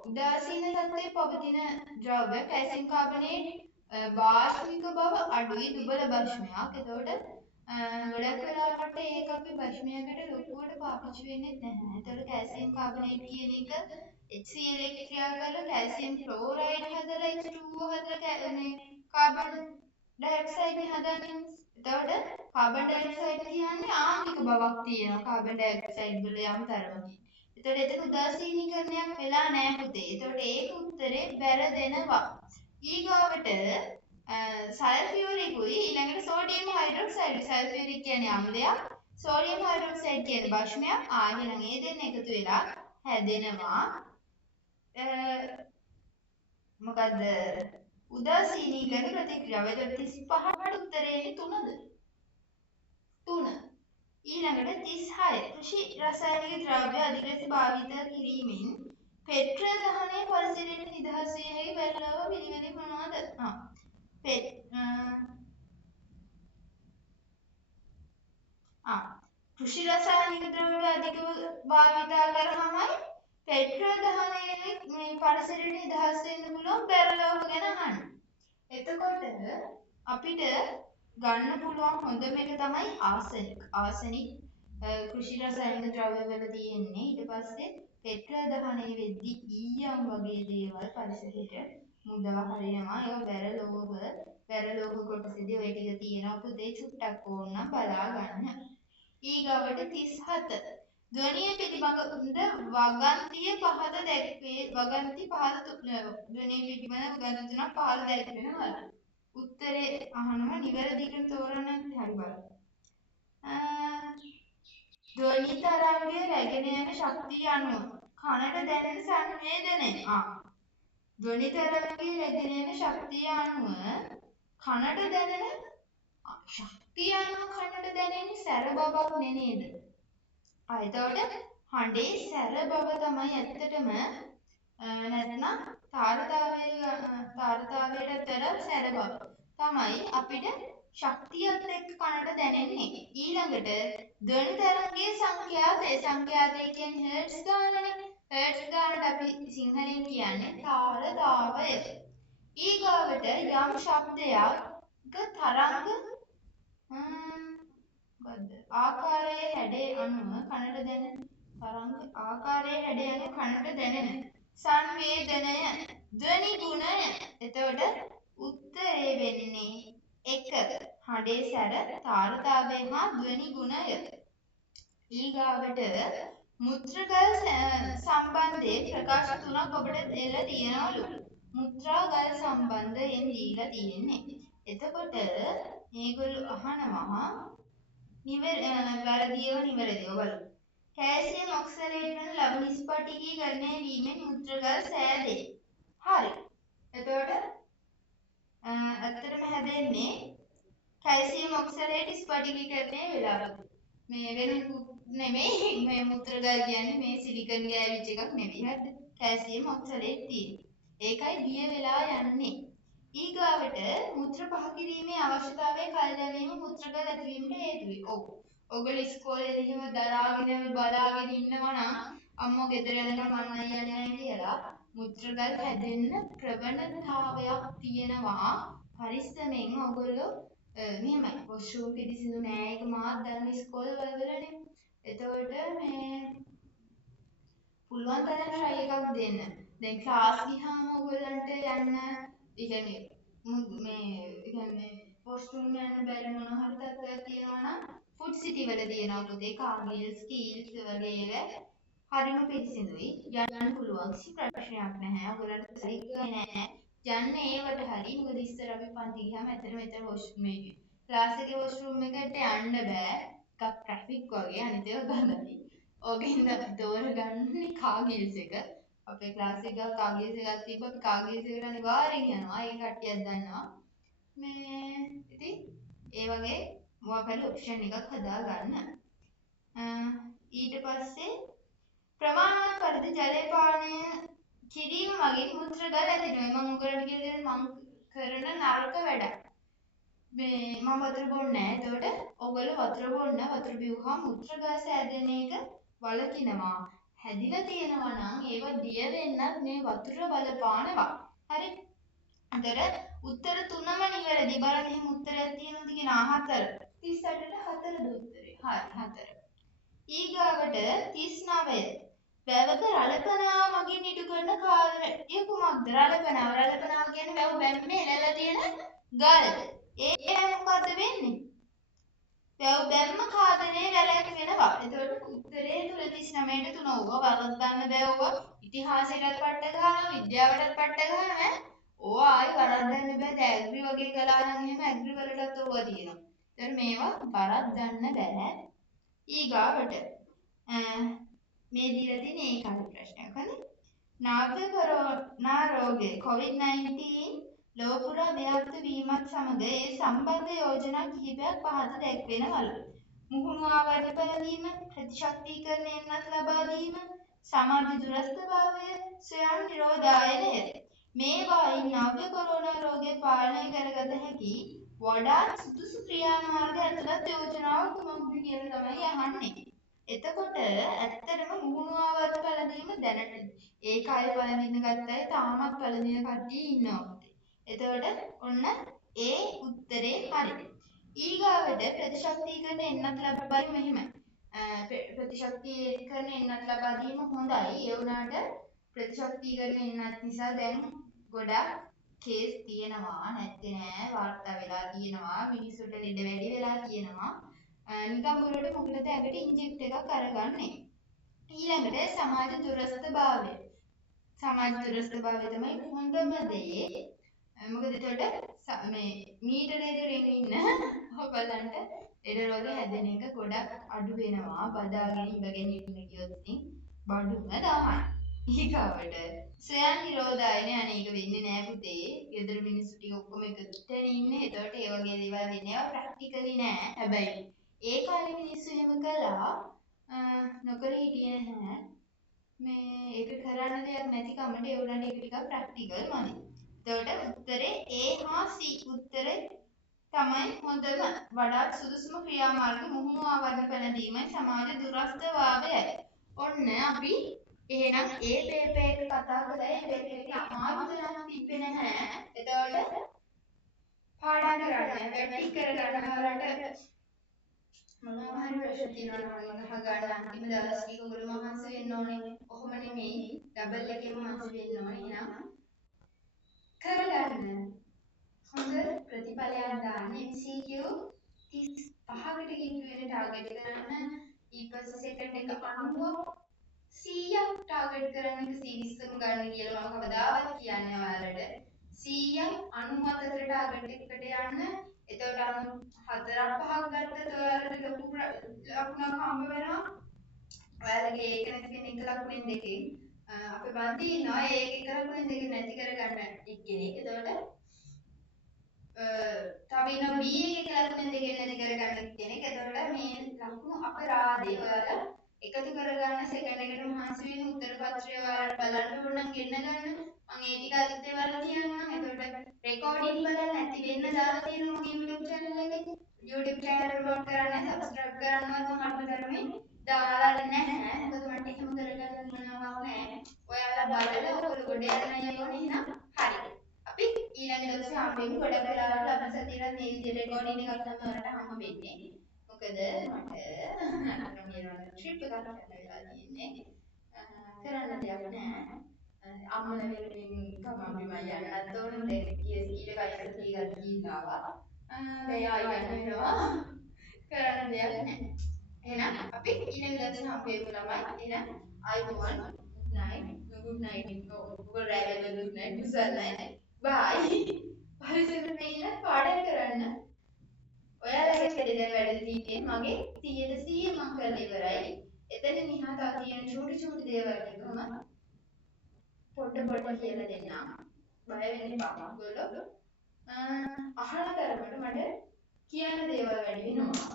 උදාසීන තත්ත්වයේ පවතින ද්‍රව්‍ය කැල්සියම් කාබනේට් වාෂ්මික බව අඩුයි දුබල බෂ්මයක්. එතකොට ගොඩක් වෙලාවට ඒක අපි බෂ්මයකට ලොකුවට පාවිච්චි වෙන්නේ නැහැ. එතකොට කැල්සියම් කාබනේට් කියන එක HCl එක ක්‍රියා කරලා කැල්සියම් ක්ලෝරයිඩ් හදලා H2O හදලා මේ කාබන් ඩයොක්සයිඩ් හදන්නේ. එතකොට කාබන් ඩයොක්සයිඩ් කියන්නේ ආම්ලික බවක් තියෙනවා කාබන් ඩයොක්සයිඩ් වල යම් තරමකින්. එතකොට එතන උදාසීනීකරණයක් වෙලා නැහැ පුතේ. එතකොට ඒක උත්තරේ වැරදෙනවා. ඊගාවට සල්ෆියුරිකුයි ඊළඟට සෝඩියම් හයිඩ්‍රොක්සයිඩ්. සල්ෆියුරික් කියන්නේ අම්ලයක්, සෝඩියම් හයිඩ්‍රොක්සයිඩ් කියන්නේ බෂ්මයක්. එහෙනම් ඒ දෙන්න එකතු වෙලා හැදෙනවා මොකද්ද උදාසීනීකරණ ප්‍රතික්‍රියාව. එතකොට 35ට උත්තරේ 3ද? 3. ඊළඟට 36 කෘෂි රසායනික ද්‍රව්‍ය අධික ලෙස භාවිත කිරීමෙන් පෙට්‍ර දහනය පරිසරයට නිදහස් විය හැකි බැලුව පිළිවෙලින් මොනවාද? කෘෂි රසායනික ද්‍රව්‍ය අධික භාවිත කරාමයි පෙට්‍ර දහනය මේ පරිසරයට නිදහස් වෙන්න පුළුවන් බැලුව ගැන අහන්න. එතකොට අපිට ගන්න පුළුවන් හොඳම එක තමයි ආසනික්. ආසනික් කෘෂි රසායනික ද්‍රව්‍ය වල තියෙන්නේ. ඊට පස්සේ පෙට්‍ර දහනය වෙද්දී ඊයම් වගේ දේවල් පරිසරයට මුදා හරිනවා. ඒක බැරලෝහ කොටසේදී ඔය ටික තියෙනවා. පුතේ චුට්ටක් ඕනනම් බලා ගන්න. ඊගවට 37 ධ්වනිය පිළිබඳ වගන්තිය පහත දැක්වේ. වගන්ති පහත ධ්වනිය පිළිබඳ වගන්ති තුනක් පහත දැක්වෙනවා. උත්තරේ අහනවා නිවැරදිව තෝරන්න. හරි බලන්න. ධ්වනි තරංගය රැගෙන යන ශක්තිය අනුව කනට දැනෙන සංවේදනය. ධ්වනි තරංගය රැගෙන යන ශක්තිය අනුව කනට දැනෙන ශක්තිය අනුව කනට දැනෙන සැර බවක් නේද? එතකොට හඬේ සැර බව තමයි ඇත්තටම නැත්නම් තාරතාවයටතර සැර බව තමයි අපිට ශක්තියත් එක්ක කනට දැනෙන්නේ. ඊළඟට ධ්වනි තරංගයේ සංඛ්‍යාතය කියන්නේ හර්ට්ස් ගානනේ. හර්ට්ස් ගානට අපි සිංහලෙන් කියන්නේ තාරතාවය. ඊගාවට යම් ශබ්දයක් තරංග ආකාරයේ හැඩය අනුව කනට දැනෙන තරංග ආකාරයේ හැඩය අනුව කනට දැනෙන සංවේදනය ධ්වනි ගුණය. එතකොට උත්තරේ වෙන්නේ 1 හඬේ සැර තාරතාවය හා ධ්වනි ගුණය. ඊගාවට මුත්‍රාගල් සම්බන්ධයේ ප්‍රකාශ 3ක් ඔබට දෙලා තියෙනවලු. මුත්‍රාගල් සම්බන්ධයෙන් දීලා තියෙන්නේ. එතකොට මේගොල්ලෝ අහනවා වැරදිව නිවැරදිව බලමු. කැල්සියම් ඔක්සලේට් වන ලවණ ස්පටිකීකරණය වීමෙන් මුත්‍රාගල් සෑදේ. හරි. එතකොට ඇත්තටම හැදෙන්නේ කැල්සියම් ඔක්සලේට් ස්පටිකීකරණය වෙලාවක. මේ වෙන නෙමෙයි මේ මුත්‍රාගල් කියන්නේ මේ සිලිකන් ගෑවිච්ච එකක් නෙවෙයි. හරිද? කැල්සියම් ඔක්සලේට් තියෙන්නේ. ඒකයි බිය වෙලා යන්නේ. ඊගාවට මුත්‍ර පහ කිරීමේ අවශ්‍යතාවය කල් දැමීම මුත්‍රාගල් ඇතිවීමට හේතු වේ. ඔව්. ඔයගොල්ලෝ ඉස්කෝලේදී එහෙම දරාගෙන බලාගෙන ඉන්නවා නම් අම්මෝ ගෙදර යනකම් අන්න යන්නේ නැහැ කියලා මුත්‍රාගල් හැදෙන්න ප්‍රවණතාවයක් තියෙනවා. පරිස්සමෙන් ඔයගොල්ලෝ මෙහෙමයි වොෂ්රූම් පිළිසිදු නෑ ඒක මාත් දන්න ඉස්කෝල වලදනේ. එතකොට මේ පුළුවන් තරම් try එකක් දෙන්න. දැන් ක්ලාස් ගියාම ඔයගොල්ලන්ට යන්න කියන්නේ වොෂ්රූම් යන්න බැරි මොන හරි තත්ත්වයක් තියෙනවා නම් ෆුඩ් සිටි වල තියෙනවා පුතේ කාගිල්ස් කීල්ස් වගේ ඒවා හරිම පිළිසිදුයි. යන්න පුළුවන් කිසි ප්‍රශ්නයක් නැහැ. ඔයගොල්ලන්ට සරිග්ගන්නේ නැහැ. යන්න ඒවට හරි. මොකද ඉස්සර අපි පන්ති ගියාම ඇත්තට මෙතන වොෂ්රූම් එකේ ක්ලාස් එකේ වොෂ්රූම් එකට යන්න බෑ. එකක් ට්‍රැෆික් වගේ අනිත් ඒවා ගඳයි. ඕකෙන්ද අපි තෝරගන්නේ කාගිල්ස් එක. අපේ ක්ලාස් එකක කාගිල්ස් එකක් තිබ්බ අපි කාගිල්ස් එකට අනිවාර්යෙන් යනවා. ඒ කට්ටියක් දන්නවා. මේ ඉතින් ඒ වගේ මොකක් හරි ඔප්ෂන් එකක් හදාගන්න. ඊට පස්සේ ප්‍රමාණවත් පරිදි ජලය පානය කිරීම මගින් මුත්‍රාගල් ඇතිවෙනවා. මම උගලට කියලා මම කරන නරක වැඩක්. මම වතුර බොන්නේ නැහැ. එතකොට ඔයගොල්ලෝ වතුර බොන්න වතුර බිව්වහම මුත්‍රාගල් සෑදෙන එක වලකිනවා. හැදිලා තියෙනවා නම් ඒව දිය වෙන්නත් මේ වතුර බලපානවා. හරි? අතර උත්තර තුනම නිවැරදි. බලන්න එහෙම උත්තරයක් තියෙනවද කියන 4. 38ට 4ද උත්තරේ. හරි 4. ඊගාවට 39. වැවක රළපනාව මගින් ඉටු කරන කාර්යය කුමක්ද? රළපනාව කියන්නේ වැව බැම්මේ එළලා තියෙන ගල්. ඒ මොකද්ද වෙන්නේ? වැව බැම්ම කාදනයේ වැලැක් වෙනවා. එතකොට උත්තරේ 39ට 3 ඕවා වරද්දන්න බෑ. ඉතිහාසයටත් පට්ට ගන්නවා, විද්‍යාවටත් පට්ට ගන්නවා. ඕවා ආයි වරද්දන්න බෑ. ඇග්‍රි වගේ කළා නම් එහෙම ඇග්‍රි වලටත් ඕවා තියෙනවා. ඒතර මේවා වරද්දන්න බෑ. ඊගාවට මේ දීලා තියෙන ඒකාන්ත ප්‍රශ්නයක් හරි. නාභ්‍ය කොරෝනා රෝගය COVID-19 ලොව පුරා ව්‍යාප්ත වීමත් සමග ඒ සම්බන්ධ යෝජනා කිහිපයක් පහත දැක්වෙනවලු. මුහුණු ආවරණ පැළඳීම, ප්‍රතිශක්තිකරණ එන්නත් ලබා දීම, සමාජ දුරස්ථභාවය, ස්වයං නිරෝධායනය. මේවායින් නාභ්‍ය කොරෝනා රෝගය පාලනය කරගත හැකි වඩාත් සුදුසු ක්‍රියාමාර්ග ඇතුළත් යෝජනාව කුමක්ද කියලා තමයි අහන්නේ. එතකොට ඇත්තටම මුහුණු ආවරණ පැළඳීම දැනට ඒ කාලේ පැළඳින්න ගත්තයි තාමත් පැළඳින කට්ටිය ඉන්නවා. එතකොට ඔන්න ඒ උත්තරේ හරි. ඊගාවට ප්‍රතිශක්තිකරණ එන්නත් ලබා දීම මෙහිමයි. ප්‍රතිශක්තිකරණ එන්නත් ලබා දීම හොඳයි. ඒ වුණාට ප්‍රතිශක්තිකරණ එන්නත් නිසා දැන් ගොඩක් කේස් තියෙනවා නැත්තේ නෑ වාර්තා වෙලා තියෙනවා මිනිස්සුන්ට ලෙඩ වැඩි වෙලා තියෙනවා. නිකම් බොරුවට මොකටද ඇඟට ඉන්ජෙක්ට් එකක් අරගන්නේ. ඊළඟට සමාජ දුරස්ථභාවය. සමාජ දුරස්ථභාවය තමයි හොඳම දේ. මොකද එතකොට මේ මීටරේ දුරින් ඉන්න ඔයගලන්ට එඩරෝගේ හැදෙන එක ගොඩක් අඩු වෙනවා. බදාගෙන ඉඳගෙන ඉන්න ගියොත් ඉතින් බඩුම තමයි. ඊගාවට සොයන් නිරෝධායනේ අනේක වෙන්නේ නෑ පුතේ. ගෙදර මිනිස්සු ටික ඔක්කොම එකට ඉන්නේ. එතකොට ඒ වගේ දේවල් වෙන්නේ ඒවා ප්‍රැක්ටිකලි නෑ. හැබැයි ඒ කාලේ මිනිස්සු එහෙම කළා නොකර හිටියේ නැහැ. මේ ඒක කරන්න දෙයක් නැති කමට ඒ උනට ඒක ටිකක් ප්‍රැක්ටිකල් මදි. එතකොට උත්තරේ A හා C උත්තරේ තමයි හොඳම වඩාත් සුදුසුම ක්‍රියාමාර්ග මුහුණු ආවරණ පැනදීමයි සමාජ දුරස්ථභාවයයි. ඔන්න අපි එහෙනම් ඒ පේපර් එක කතා කරලා ඒ පේපර් එකේ අමාරු තැනක් තිබ්බේ නැහැ. එතකොට පාඩම් කරන්න වැටි කරගන්න වලට මොනවා හරි ප්‍රශ්න තියෙනවා නම් අහගන්න අන්තිම දවසේ ඔයගොල්ලෝ මහන්සි වෙන්න ඕනේ. කොහොම නෙමෙයි ඩබල් එකේ මහන්සි වෙන්න ඕනේ. එහෙනම් කරගන්න. හොඳ ප්‍රතිඵලයක් දාන්න MCQ 35කට කිව්වෙන ටාගට් කරන්න ඊපස්සේ සෙකන්ඩ් එක 90 100ක් ටාගට් කරන්න එක සීරීස් එකම ගන්න කියලා මම කවදාවත් කියන්නේ ඔයාලට 100ක් 97කට ටාගට් එකකට යන්න එතකොට 4ක් 5ක් ගත්තත් ඔයාලට ලොකු ලකුණක් හම්බ වෙනවා ඔයාලගේ ඒක නැති කෙනෙක් ලකුණෙන් දෙකෙන් අපේ බන්ති ඉන්නවා ඒක එක ලකුණෙන් දෙකෙන් නැති කරගන්න එක්කෙනෙක් එතකොට තව ඉන්න B එකේ ලකුණෙන් දෙකෙන් නැති කරගන්න කෙනෙක්. එතකොට මේ ලකුණු අපරාධය ඔයාලා එකතු කරගන්න සෙකන්ඩ් එකට මහන්සි වෙන උත්තර පත්‍රය ඔයාලට බලන්න ඕන නම් ගෙන්න ගන්න. මම ඒ ටික අද දේවල් කියන්නම්. එතකොට රෙකෝඩින් බලන්න නැති වෙන්න දාලා තියෙනවා මගේ YouTube channel එකේ. YouTube channel එක ඩවුන්ලෝඩ් කරන්න subscribe කරන්නවත් මම අඩුතරමේ දාලා නැහැ. මොකද මට එහෙම කරගන්න මොනවක් නැහැ. ඔයාලා බලලා ඔයගොල්ලෝ ගොඩ යන්න ඕනේ එහෙනම් හරි. අපි ඊළඟ දවසේ හම්බෙමු. ගොඩක් වෙලාවට අපි සතියේදී මේ විදිහට රෙකෝඩින් එකක් තමයි ඔයාලට හම්බ වෙන්නේ. මොකද මට ට්‍රිප් එකක් යන්න වෙලා තියෙන්නේ. කරන්න දෙයක් නැහැ. අම්මලා වෙනුවෙන් කමම් බිම යන්නත් ඕන. ඊට කයිසත් ගිහිල්ලා දැන් ආයෙ යන්න වෙනවා. කරන්න දෙයක් නැහැ. එහෙනම් අපි ඊළඟ දවසේ හම්බෙමු ළමයි. එහෙනම් ආයෙත් good night. Good night. Good night. Bye. පරිසරෙට ඉන්න පාඩම් කරන්න. ඔයාලගේ පෙරදෙන වැඩ තියෙන්නේ මගේ 100% මම කරලා ඉවරයි. එතන නිහා තව තියෙන චූටි දේවල් ටිකම පොඩ කියලා දෙන්නම්. බය වෙන්න එපා. ඔයගොල්ලෝ අහන තරමට මට කියන්න දේවල් වැඩි වෙනවා.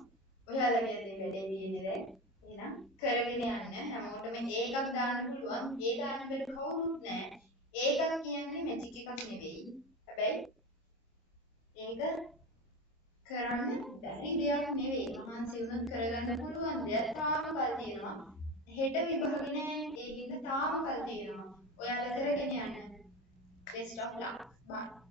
ඔයාලගේ දේ වැඩේ තියෙන්නේ දැන්. එහෙනම් කරගෙන යන්න හැමෝටම ඒකක් දාන්න පුළුවන්. ඒ දාන්න බැරි කවුරුත් නැහැ. ඒකක් කියන්නේ මැජික් එකක් නෙවෙයි. හැබැයි ඒක කරන්න බැරි දෙයක් නෙවෙයි. මහන්සි වුණොත් කරගන්න පුළුවන් දෙයක්. තාම කල් තියෙනවා. හෙට විභාග නැහැ. ඒකින්ද තාම කල් තියෙනවා. ඔයාලා කරගෙන යන්න. Best of luck. Bye.